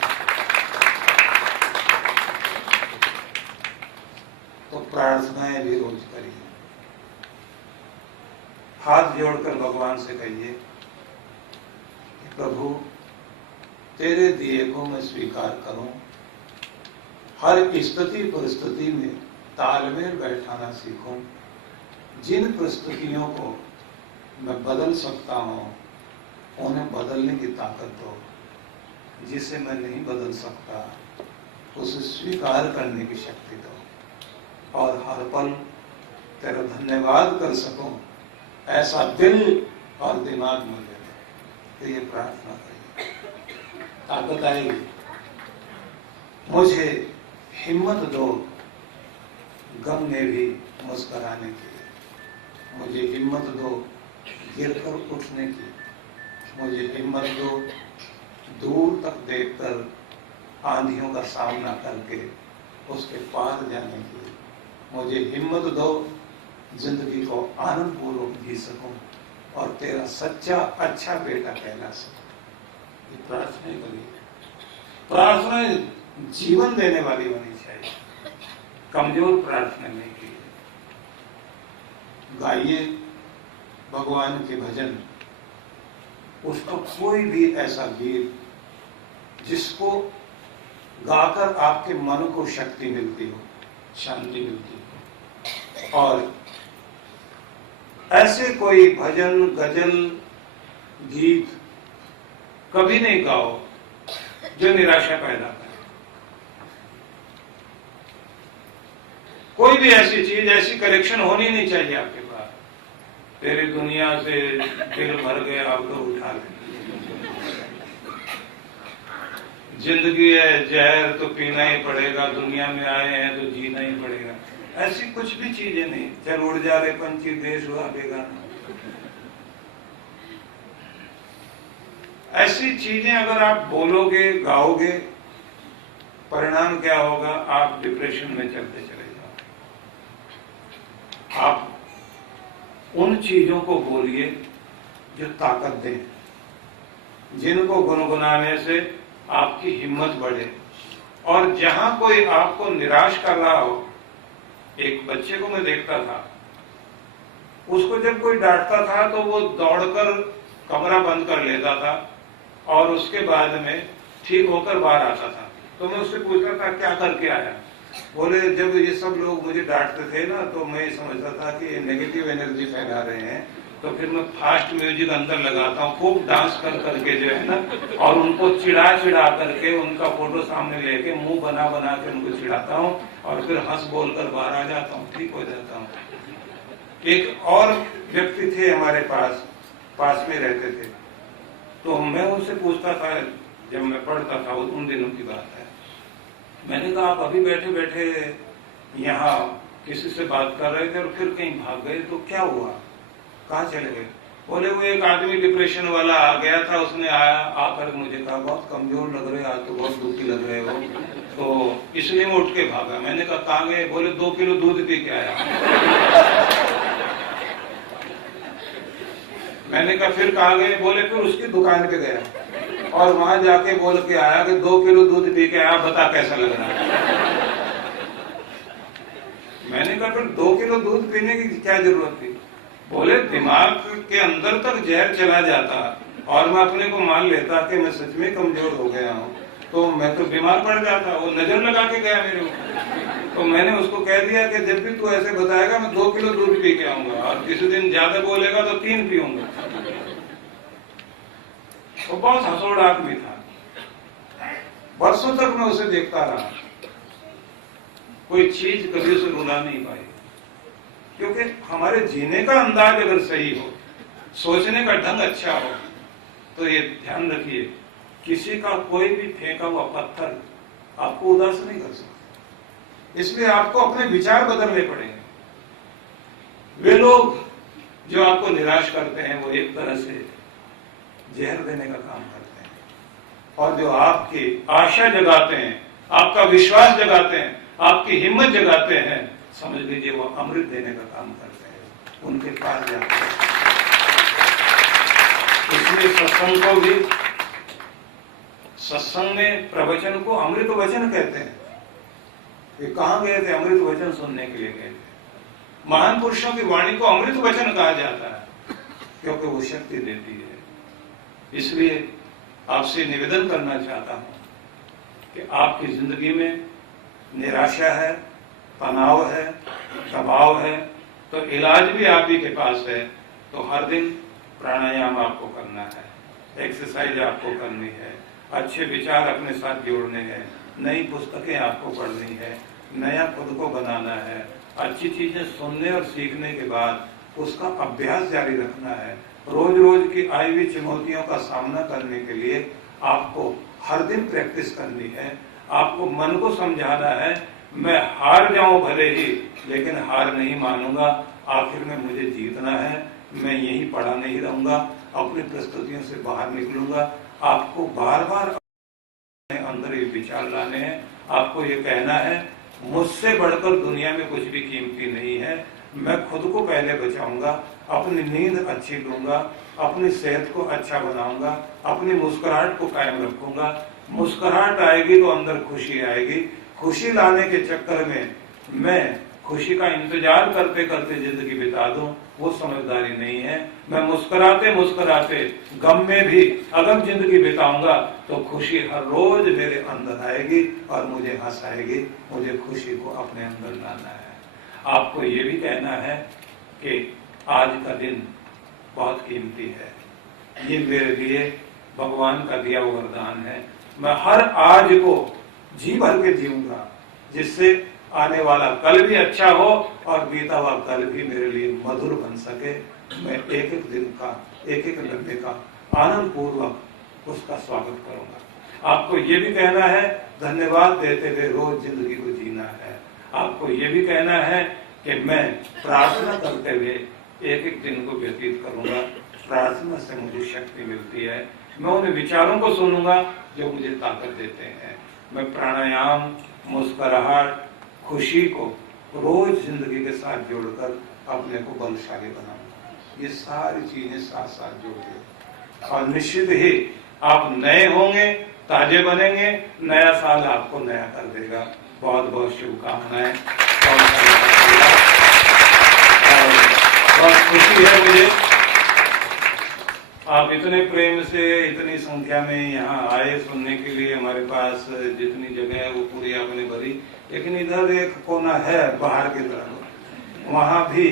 तो प्रार्थनाएं भी रोज करिए, हाथ जोड़कर भगवान से कहिए कि प्रभु तेरे दिए को मैं स्वीकार करूं, हर स्थिति परिस्थिति में तालमेल बैठाना सीखूं, जिन परिस्थितियों को मैं बदल सकता हूं उन्हें बदलने की ताकत दो, जिसे मैं नहीं बदल सकता उसे स्वीकार करने की शक्ति दो, और हर पल तेरा धन्यवाद कर सकूं ऐसा दिल और दिमाग मुझे दे। तो ये प्रार्थना करिए, ताकत आएगी। मुझे हिम्मत दो गम में भी मुस्कुराने की, मुझे हिम्मत दो गिरकर उठने की, मुझे हिम्मत दो दूर तक देखकर आंधियों का सामना करके उसके पार जाने की, मुझे हिम्मत दो जिंदगी को आनंद पूर्वक जी सकूं और तेरा सच्चा अच्छा बेटा कहला सकूं। ये प्रार्थना करिए। प्रार्थना जीवन देने वाली होनी चाहिए, कमजोर प्रार्थना नहीं की। गाइए भगवान के भजन, उसका कोई भी ऐसा गीत जिसको गाकर आपके मन को शक्ति मिलती हो, शांति मिलती हो। और ऐसे कोई भजन, गजल, गीत कभी नहीं गाओ जो निराशा पैदा करे। कोई भी ऐसी चीज, ऐसी कलेक्शन होनी नहीं चाहिए आपके पास। तेरी दुनिया से दिल भर गया, अब तो उठा ले। जिंदगी है जहर तो पीना ही पड़ेगा, दुनिया में आए हैं तो जीना ही पड़ेगा। ऐसी कुछ भी चीजें नहीं। चल उड़ जा रे पंछी, देश हुआ बेगाना। ऐसी चीजें अगर आप बोलोगे, गाओगे, परिणाम क्या होगा? आप डिप्रेशन में चलते चले जाओगे। आप उन चीजों को बोलिए जो ताकत दे, जिनको गुनगुनाने से आपकी हिम्मत बढ़े। और जहां कोई आपको निराश कर रहा हो, एक बच्चे को मैं देखता था, उसको जब कोई डांटता था तो वो दौड़कर कमरा बंद कर लेता था और उसके बाद में ठीक होकर बाहर आता था। तो मैं उससे पूछता था क्या करके आया। बोले जब ये सब लोग मुझे डांटते थे ना तो मैं समझता था कि ये नेगेटिव एनर्जी फैला रहे हैं, तो फिर मैं फास्ट म्यूजिक अंदर लगाता हूँ, खूब डांस कर करके जो है ना, और उनको चिढ़ा चिढ़ा करके उनका फोटो सामने लेके मुंह बना बना के उनको चिढ़ाता हूँ और फिर हंस बोल कर बाहर आ जाता हूँ, ठीक हो जाता हूँ। एक और व्यक्ति थे हमारे पास में रहते थे, तो मैं उनसे पूछता था, जब मैं पढ़ता था उन दिनों की बात है, मैंने कहा आप अभी बैठे बैठे यहाँ किसी से बात कर रहे थे और फिर कहीं भाग गए, तो क्या हुआ, कहाँ चले गए? बोले वो एक आदमी डिप्रेशन वाला आ गया था, उसने आकर मुझे कहा बहुत कमजोर लग रहे हो आज, तो बहुत दुखी लग रहे हो, तो इसलिए मैं उठ के भागा। मैंने कहा कहाँ गए? बोले 2 किलो दूध पी के आया। मैंने कहा फिर कहाँ गए? बोले फिर उसकी दुकान पे गया और वहां जाके बोल के आया कि 2 किलो दूध पी के आया, बता कैसा लग रहा है। मैंने कहा फिर 2 किलो दूध पीने की क्या जरूरत थी? बोले दिमाग के अंदर तक जहर चला जाता और मैं अपने को मान लेता कि मैं सच में कमजोर हो गया हूँ, तो मैं तो बीमार पड़ जाता। वो नजर लगा के गया मेरे ऊपर, तो मैंने उसको कह दिया कि जब भी तू ऐसे बताएगा मैं 2 किलो दूध पी के आऊंगा, और किसी दिन ज्यादा बोलेगा तो 3 पीऊंगा। वो बहुत हंसोड़ आदमी था, बरसों तक मैं उसे देखता रहा, कोई चीज कभी उसे रुला नहीं पाई, क्योंकि हमारे जीने का अंदाज अगर सही हो, सोचने का ढंग अच्छा हो, तो ये ध्यान रखिए किसी का कोई भी फेंका हुआ पत्थर आपको उदास नहीं कर सकता। इसलिए आपको अपने विचार बदलने पड़ेंगे। वे लोग जो आपको निराश करते हैं वो एक तरह से जहर देने का काम करते हैं, और जो आपकी आशा जगाते हैं, आपका विश्वास जगाते हैं, आपकी हिम्मत जगाते हैं, समझ लीजिए वो अमृत देने का काम करते हैं, उनके पास जाते हैं। इसलिए सत्संग को भी, सत्संग में प्रवचन को अमृत वचन कहते हैं। ये कहां गए थे? अमृत वचन सुनने के लिए गए थे। महान पुरुषों की वाणी को अमृत वचन कहा जाता है क्योंकि वो शक्ति देती है। इसलिए आपसे निवेदन करना चाहता हूं कि आपकी जिंदगी में निराशा है, तनाव है, दबाव है, तो इलाज भी आप ही के पास है। तो हर दिन प्राणायाम आपको करना है, एक्सरसाइज आपको करनी है, अच्छे विचार अपने साथ जोड़ने हैं, नई पुस्तकें आपको पढ़नी है, नया खुद को बनाना है, अच्छी चीजें सुनने और सीखने के बाद उसका अभ्यास जारी रखना है। रोज रोज की आई हुई चुनौतियों का सामना करने के लिए आपको हर दिन प्रैक्टिस करनी है। आपको मन को समझाना है मैं हार जाऊं भले ही, लेकिन हार नहीं मानूंगा, आखिर में मुझे जीतना है, मैं यहीं पड़ा नहीं रहूंगा, अपनी परिस्थितियों से बाहर निकलूंगा। आपको बार बार अंदर ये विचार लाने हैं। आपको ये कहना है मुझसे बढ़कर दुनिया में कुछ भी कीमती नहीं है, मैं खुद को पहले बचाऊंगा, अपनी नींद अच्छी लूंगा, अपनी सेहत को अच्छा बनाऊंगा, अपनी मुस्कुराहट को कायम रखूंगा। मुस्कुराहट आएगी तो अंदर खुशी आएगी। खुशी लाने के चक्कर में मैं खुशी का इंतजार करते करते जिंदगी बिता दूं, वो समझदारी नहीं है। मैं मुस्कुराते मुस्कुराते गम में भी अगर जिंदगी बिताऊंगा तो खुशी हर रोज मेरे अंदर आएगी और मुझे हंसाएगी। मुझे खुशी को अपने अंदर लाना है। आपको ये भी कहना है कि आज का दिन बहुत कीमती है, ये मेरे लिए भगवान का दिया हुआ वरदान है। मैं हर आज को जी भर के जीऊंगा, जिससे आने वाला कल भी अच्छा हो और बीता हुआ कल भी मेरे लिए मधुर बन सके। मैं एक एक दिन का, एक एक लम्हे का आनंद पूर्वक उसका स्वागत करूंगा। आपको ये भी कहना है धन्यवाद देते हुए रोज जिंदगी को जीना है। आपको ये भी कहना है कि मैं प्रार्थना करते हुए एक एक दिन को व्यतीत करूंगा। प्रार्थना से मुझे शक्ति मिलती है। मैं उन विचारों को सुनूंगा जो मुझे ताकत देते हैं। मैं प्राणायाम, मुस्कुराहट, खुशी को रोज जिंदगी के साथ जोड़कर अपने को बलशाली बनाऊंगा। ये सारी चीजें साथ साथ जोड़िए और निश्चित ही आप नए होंगे, ताजे बनेंगे। नया साल आपको नया कर देगा। बहुत बहुत शुभकामनाएं। बहुत खुशी है मुझे आप इतने प्रेम से इतनी संख्या में यहाँ आए सुनने के लिए, हमारे पास जितनी जगह है वो पूरी आपने भरी, लेकिन इधर एक कोना है बाहर की तरफ, वहां भी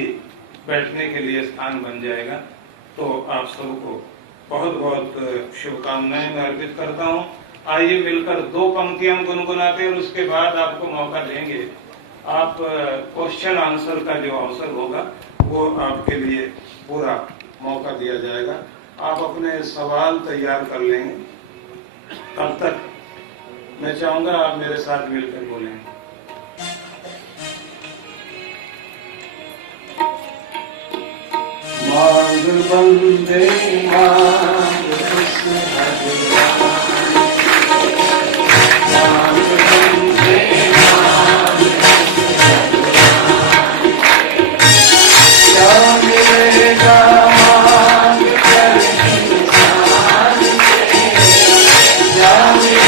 बैठने के लिए स्थान बन जाएगा। तो आप सबको बहुत बहुत शुभकामनाएं मैं अर्पित करता हूँ। आइए मिलकर 2 पंक्तियां गुनगुनाते हैं और उसके बाद आपको मौका देंगे। आप क्वेश्चन आंसर का जो अवसर होगा वो आपके लिए पूरा मौका दिया जाएगा। आप अपने सवाल तैयार कर लेंगे। तब तक मैं चाहूंगा आप मेरे साथ मिलकर बोलेंगे। मांग बंदे मांग भगवान, मांग बंदे मांग भगवान, क्या मिलेगा मांग कर इंसान से, क्या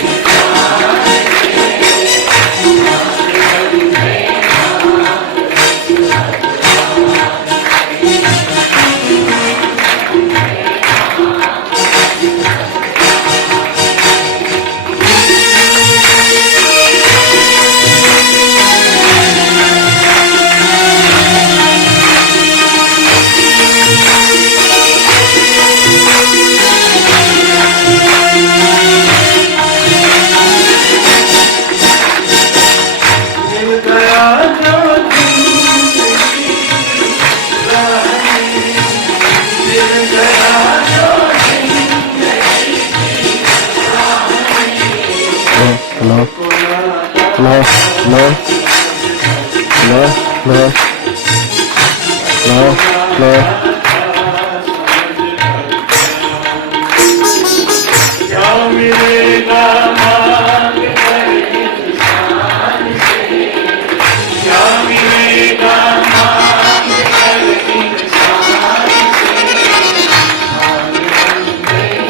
मिलेगा मांग कर इंसान से, मांग बंदे क्या मिलेगा मांग कर इंसान से, क्या मिलेगा मांग कर इंसान से, मांग बंदे मांग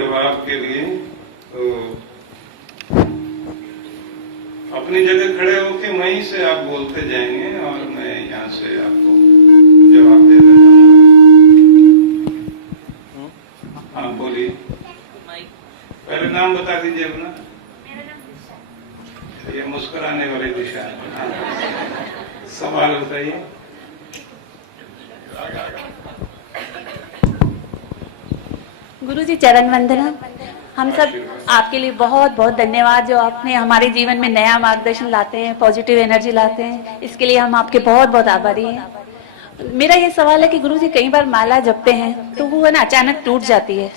जवाब के लिए तो अपनी जगह खड़े होके वहीं से आप बोलते जाएंगे और मैं यहाँ से आपको जवाब दे दूंगा। आप बोलिए, पहले नाम बता दीजिए अपना। ये मुस्कुराने वाली दिशा है। सवाल बताइए। गुरुजी चरण वंदना। हम सब आपके लिए बहुत बहुत धन्यवाद, जो आपने हमारे जीवन में नया मार्गदर्शन लाते हैं, पॉजिटिव एनर्जी लाते हैं, इसके लिए हम आपके बहुत बहुत आभारी हैं। मेरा ये सवाल है कि गुरुजी कई बार माला जपते हैं तो वो है ना अचानक टूट जाती है,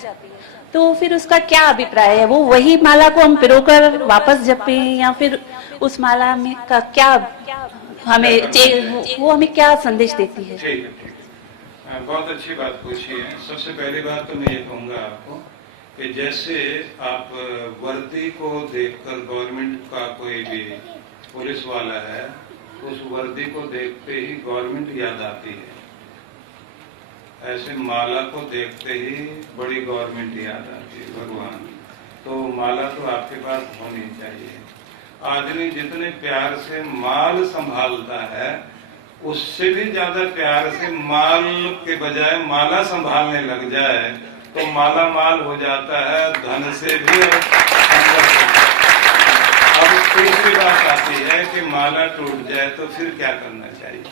तो फिर उसका क्या अभिप्राय है? वो वही माला को हम पिरोकर वापस जपें या फिर उस माला में का क्या हमें वो हमें क्या संदेश देती है? ठीक है, बहुत अच्छी बात पूछी है। सबसे पहली बात तो मैं ये कहूँगा आपको कि जैसे आप वर्दी को देखकर, गवर्नमेंट का कोई भी पुलिस वाला है, उस वर्दी को देखते ही गवर्नमेंट याद आती है, ऐसे माला को देखते ही बड़ी गवर्नमेंट याद आती है, भगवान। तो माला तो आपके पास होनी चाहिए। आदमी जितने प्यार से माल संभालता है, उससे भी ज्यादा प्यार से माल के बजाय माला संभालने लग जाए तो माला माल हो जाता है, धन से भी और अंदर से। अब तीसरी बात आती है कि माला टूट जाए तो फिर क्या करना चाहिए?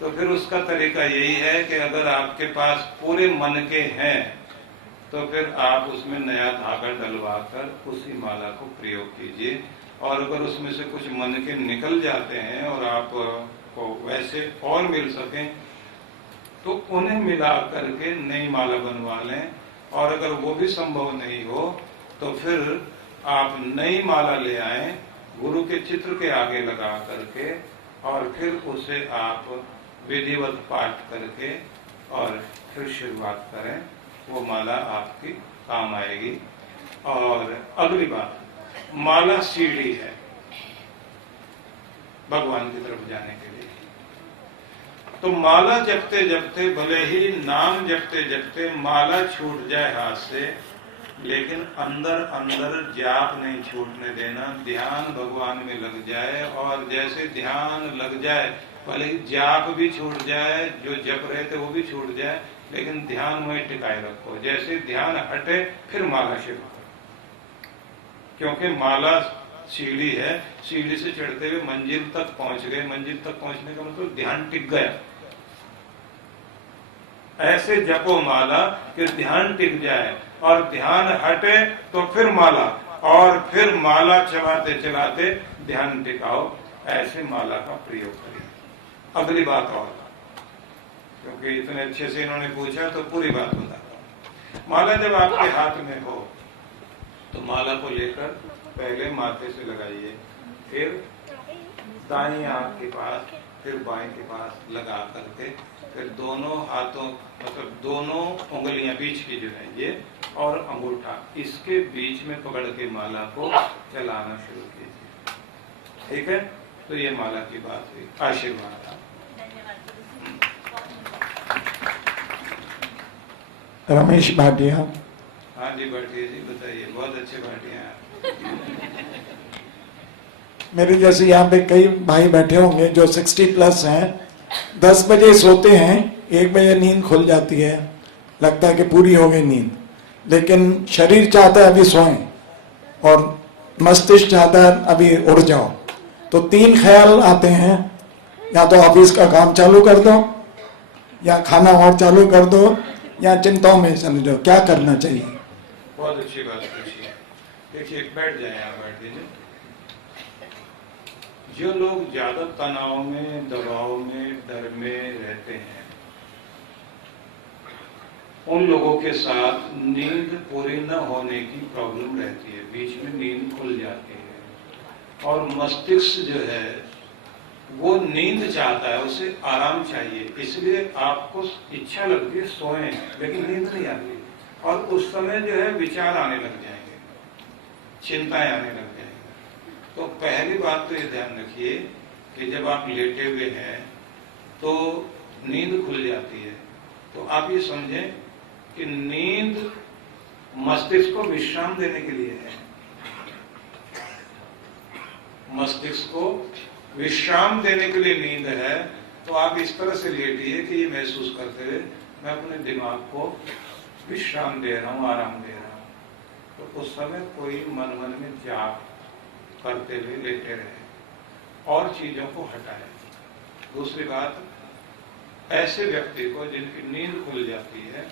तो फिर उसका तरीका यही है कि अगर आपके पास पूरे मन के हैं तो फिर आप उसमें नया धागा डलवा कर उसी माला को प्रयोग कीजिए। और अगर उसमें से कुछ मन के निकल जाते हैं और आप को वैसे और मिल सके तो उन्हें मिला करके नई माला बनवा लें। और अगर वो भी संभव नहीं हो तो फिर आप नई माला ले आए, गुरु के चित्र के आगे लगा करके, और फिर उसे आप विधिवत पाठ करके और फिर शुरुआत करें। वो माला आपकी काम आएगी। और अगली बात, माला सीढ़ी है भगवान की तरफ जाने के लिए। तो माला जपते जपते, भले ही नाम जपते जपते माला छूट जाए हाथ से, लेकिन अंदर अंदर जाप नहीं छूटने देना। ध्यान भगवान में लग जाए, और जैसे ध्यान लग जाए, भले ही जाप भी छूट जाए, जो जप रहे थे वो भी छूट जाए, लेकिन ध्यान वहीं टिकाए रखो। जैसे ध्यान हटे फिर माला शुरू करो, क्योंकि माला सीढ़ी है, सीढ़ी से चढ़ते हुए मंजिल तक पहुंच गए। मंजिल तक पहुंचने का मतलब ध्यान टिक गया। ऐसे जपो माला कि ध्यान टिक जाए, और ध्यान हटे तो फिर माला, और फिर माला चलाते चलाते ध्यान टिकाओ। ऐसे माला का प्रयोग करिए। अगली बात और, क्योंकि इतने अच्छे से इन्होंने पूछा तो पूरी बात बताता हूं। माला जब आपके हाथ में हो तो माला को लेकर पहले माथे से लगाइए, फिर दाईं आंख के पास, फिर बाएं के पास लगा करके, फिर दोनों हाथों, मतलब दोनों उंगलियां बीच की जो है ये, और अंगूठा इसके बीच में पकड़ के माला को चलाना शुरू कीजिए। ठीक है? तो ये माला की बात हुई। आशीर्वाद। रमेश भाटिया। हाँ जी भाटिया जी, बताइए। बहुत अच्छे भाटिया हैं। मेरे जैसे यहाँ पे कई भाई बैठे होंगे जो 60+ हैं, 10 बजे सोते हैं, 1 बजे नींद खुल जाती है, लगता है कि पूरी हो गई नींद, लेकिन शरीर चाहता है अभी सोएं और मस्तिष्क चाहता है अभी उड़ जाओ। तो 3 ख्याल आते हैं, या तो ऑफिस का काम चालू कर दो, या खाना और चालू कर दो, या चिंताओं में चले जाओ। क्या करना चाहिए? बहुत अच्छी बात पूछी है। देखिए, बैठ जाए, आप बैठ दीजिए। जो लोग ज्यादा तनाव में, दबाव में, डर में रहते हैं, उन लोगों के साथ नींद पूरी न होने की प्रॉब्लम रहती है। बीच में नींद खुल जाती है, और मस्तिष्क जो है वो नींद चाहता है, उसे आराम चाहिए। इसलिए आपको इच्छा लगती है सोएं, लेकिन नींद नहीं आती, और उस समय जो है विचार आने लग जाएंगे, चिंताएं आने लग जाएंगी। तो पहली बात तो ये ध्यान रखिए कि जब आप लेटे हुए हैं तो नींद खुल जाती है, तो आप ये समझें कि नींद मस्तिष्क को विश्राम देने के लिए है। मस्तिष्क को विश्राम देने के लिए नींद है। तो आप इस तरह से लेटिए कि ये महसूस करते हुए मैं अपने दिमाग को विश्राम दे रहा हूँ, आराम दे रहा हूँ। तो उस समय कोई मन मन में जाप करते हुए लेटे रहे और चीजों को हटाए। दूसरी बात, ऐसे व्यक्ति को जिनकी नींद खुल जाती है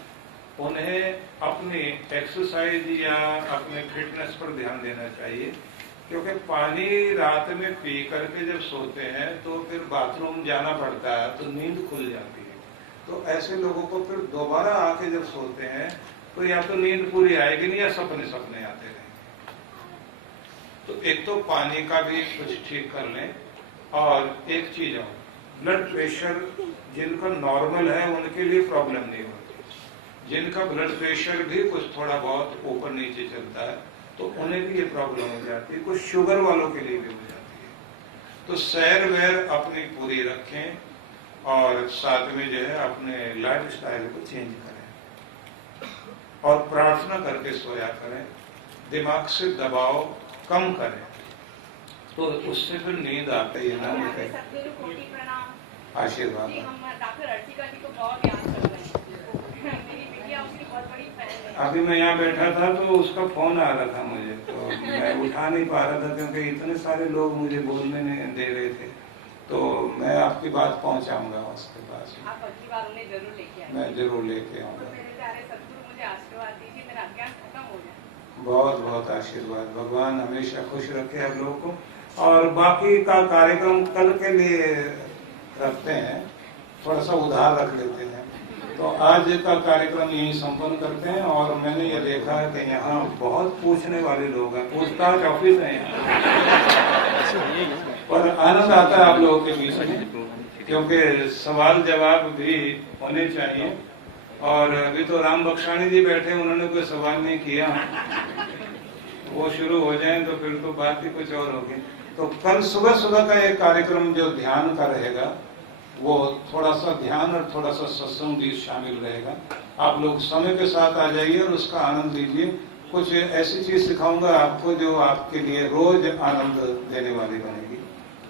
उन्हें अपनी एक्सरसाइज या अपने फिटनेस पर ध्यान देना चाहिए, क्योंकि पानी रात में पी करके जब सोते हैं तो फिर बाथरूम जाना पड़ता है तो नींद खुल जाती है। तो ऐसे लोगों को फिर दोबारा आके जब सोते हैं तो या तो नींद पूरी आएगी नहीं या सपने सपने आते रहेंगे। तो एक तो पानी का भी कुछ ठीक कर लें, और एक चीज और, ब्लड प्रेशर जिनका नॉर्मल है उनके लिए प्रॉब्लम नहीं होती। जिनका ब्लड प्रेशर भी कुछ थोड़ा बहुत ऊपर नीचे चलता है तो उन्हें भी ये प्रॉब्लम हो जाती है, कुछ शुगर वालों के लिए भी हो जाती है। तो सैर वैर अपनी पूरी रखें और साथ में जो है अपने लाइफ स्टाइल को चेंज करें और प्रार्थना करके सोया करें, दिमाग से दबाव कम करें, तो उससे फिर नींद आती है ना। आशीर्वाद। अभी मैं यहाँ बैठा था तो उसका फोन आ रहा था मुझे, तो मैं उठा नहीं पा रहा था क्योंकि इतने सारे लोग मुझे बोलने नहीं दे रहे थे। तो मैं आपकी बात पहुँचाऊंगा उसके पास। आप अगली बार उन्हें जरूर लेके आएंगे। मैं जरूर लेके आऊंगा। तो मेरे प्यारे सद्गुरु मुझे आशीर्वाद दीजिए, मेरा अज्ञान खत्म हो जाए। बहुत बहुत आशीर्वाद। भगवान हमेशा खुश रखे आप लोगों को। और बाकी का कार्यक्रम कल के लिए रखते हैं, थोड़ा सा उधार रख लेते हैं। तो आज का कार्यक्रम यही संपन्न करते हैं। और मैंने ये देखा है कि यहाँ बहुत पूछने वाले लोग हैं, पूछताछ ऑफिस है यहाँ, पर आनंद आता है आप लोगों के बीच में, क्योंकि सवाल जवाब भी होने चाहिए। और अभी तो राम बख्शानी जी बैठे, उन्होंने कोई सवाल नहीं किया, वो शुरू हो जाए तो फिर तो बात ही कुछ और होगी। तो कल सुबह सुबह का एक कार्यक्रम जो ध्यान का रहेगा, वो थोड़ा सा ध्यान और थोड़ा सा सत्संग भी शामिल रहेगा। आप लोग समय के साथ आ जाइए और उसका आनंद लीजिए। कुछ ऐसी चीज सिखाऊंगा आपको जो आपके लिए रोज आनंद देने वाली बनेगी।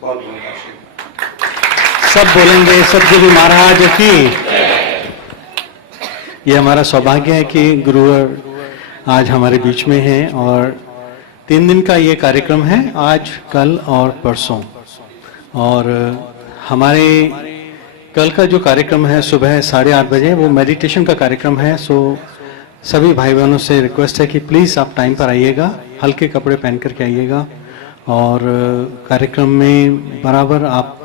बहुत बहुत आशीर्वाद। सब बोलेंगे सदगुरु महाराज की। ये हमारा सौभाग्य है कि गुरुवर आज हमारे बीच में हैं और 3 दिन का ये कार्यक्रम है, आज कल और परसों। और हमारे कल का जो कार्यक्रम है सुबह 8:30 बजे, वो मेडिटेशन का कार्यक्रम है। सो सभी भाई बहनों से रिक्वेस्ट है कि प्लीज़ आप टाइम पर आइएगा, हल्के कपड़े पहन करके आइएगा और कार्यक्रम में बराबर आप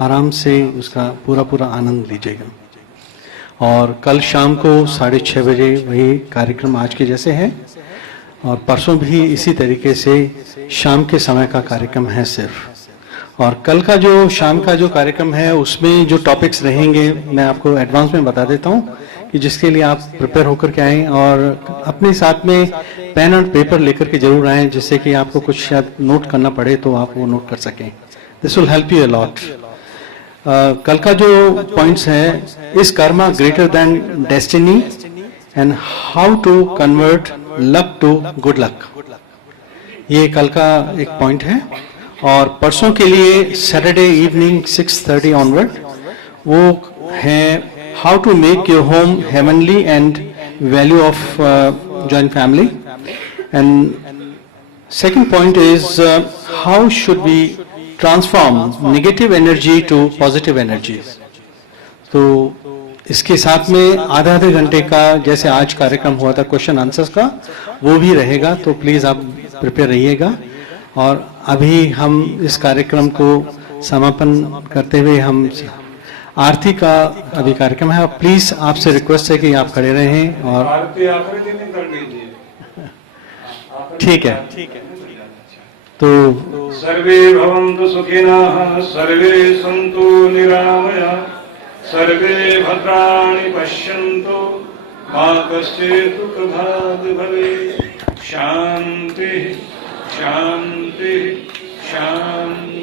आराम से उसका पूरा आनंद लीजिएगा। और कल शाम को 6:30 बजे वही कार्यक्रम आज के जैसे है, और परसों भी इसी तरीके से शाम के समय का कार्यक्रम है सिर्फ। और कल का जो शाम का जो कार्यक्रम है उसमें जो टॉपिक्स रहेंगे मैं आपको एडवांस में बता देता हूँ, कि जिसके लिए आप प्रिपेयर होकर के आएँ और अपने साथ में पेन और पेपर लेकर के जरूर आएँ, जिससे कि आपको कुछ शायद नोट करना पड़े तो आप वो नोट कर सकें। This will help you a lot. कल का जो पॉइंट्स है, is karma greater than destiny and how to convert luck to good luck, ये कल का एक पॉइंट है। और परसों के लिए सैटरडे इवनिंग 6:30 ऑनवर्ड वो है how to make your home heavenly and value of joint family. And second point is how should we transform negative energy to positive energies. तो इसके साथ में आधा घंटे का जैसे आज कार्यक्रम हुआ था क्वेश्चन आंसर्स का, वो भी रहेगा। तो प्लीज आप प्रिपेयर रहिएगा। और अभी हम इस कार्यक्रम को समापन करते हुए हम आरती का अभी कार्यक्रम है, प्लीज आपसे रिक्वेस्ट है कि आप खड़े रहें। और आरती आखिरी दिन ही कर लीजिए। ठीक है, तो सर्वे भवन्तु सुखिनः, सर्वे सन्तु निरामयाः, सर्वे भद्राणि पश्यन्तु, मा कश्चित् दुःखभाग् भवेत्। शांति शांति शांति।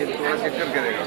ये थोड़ा चेक करके देगा।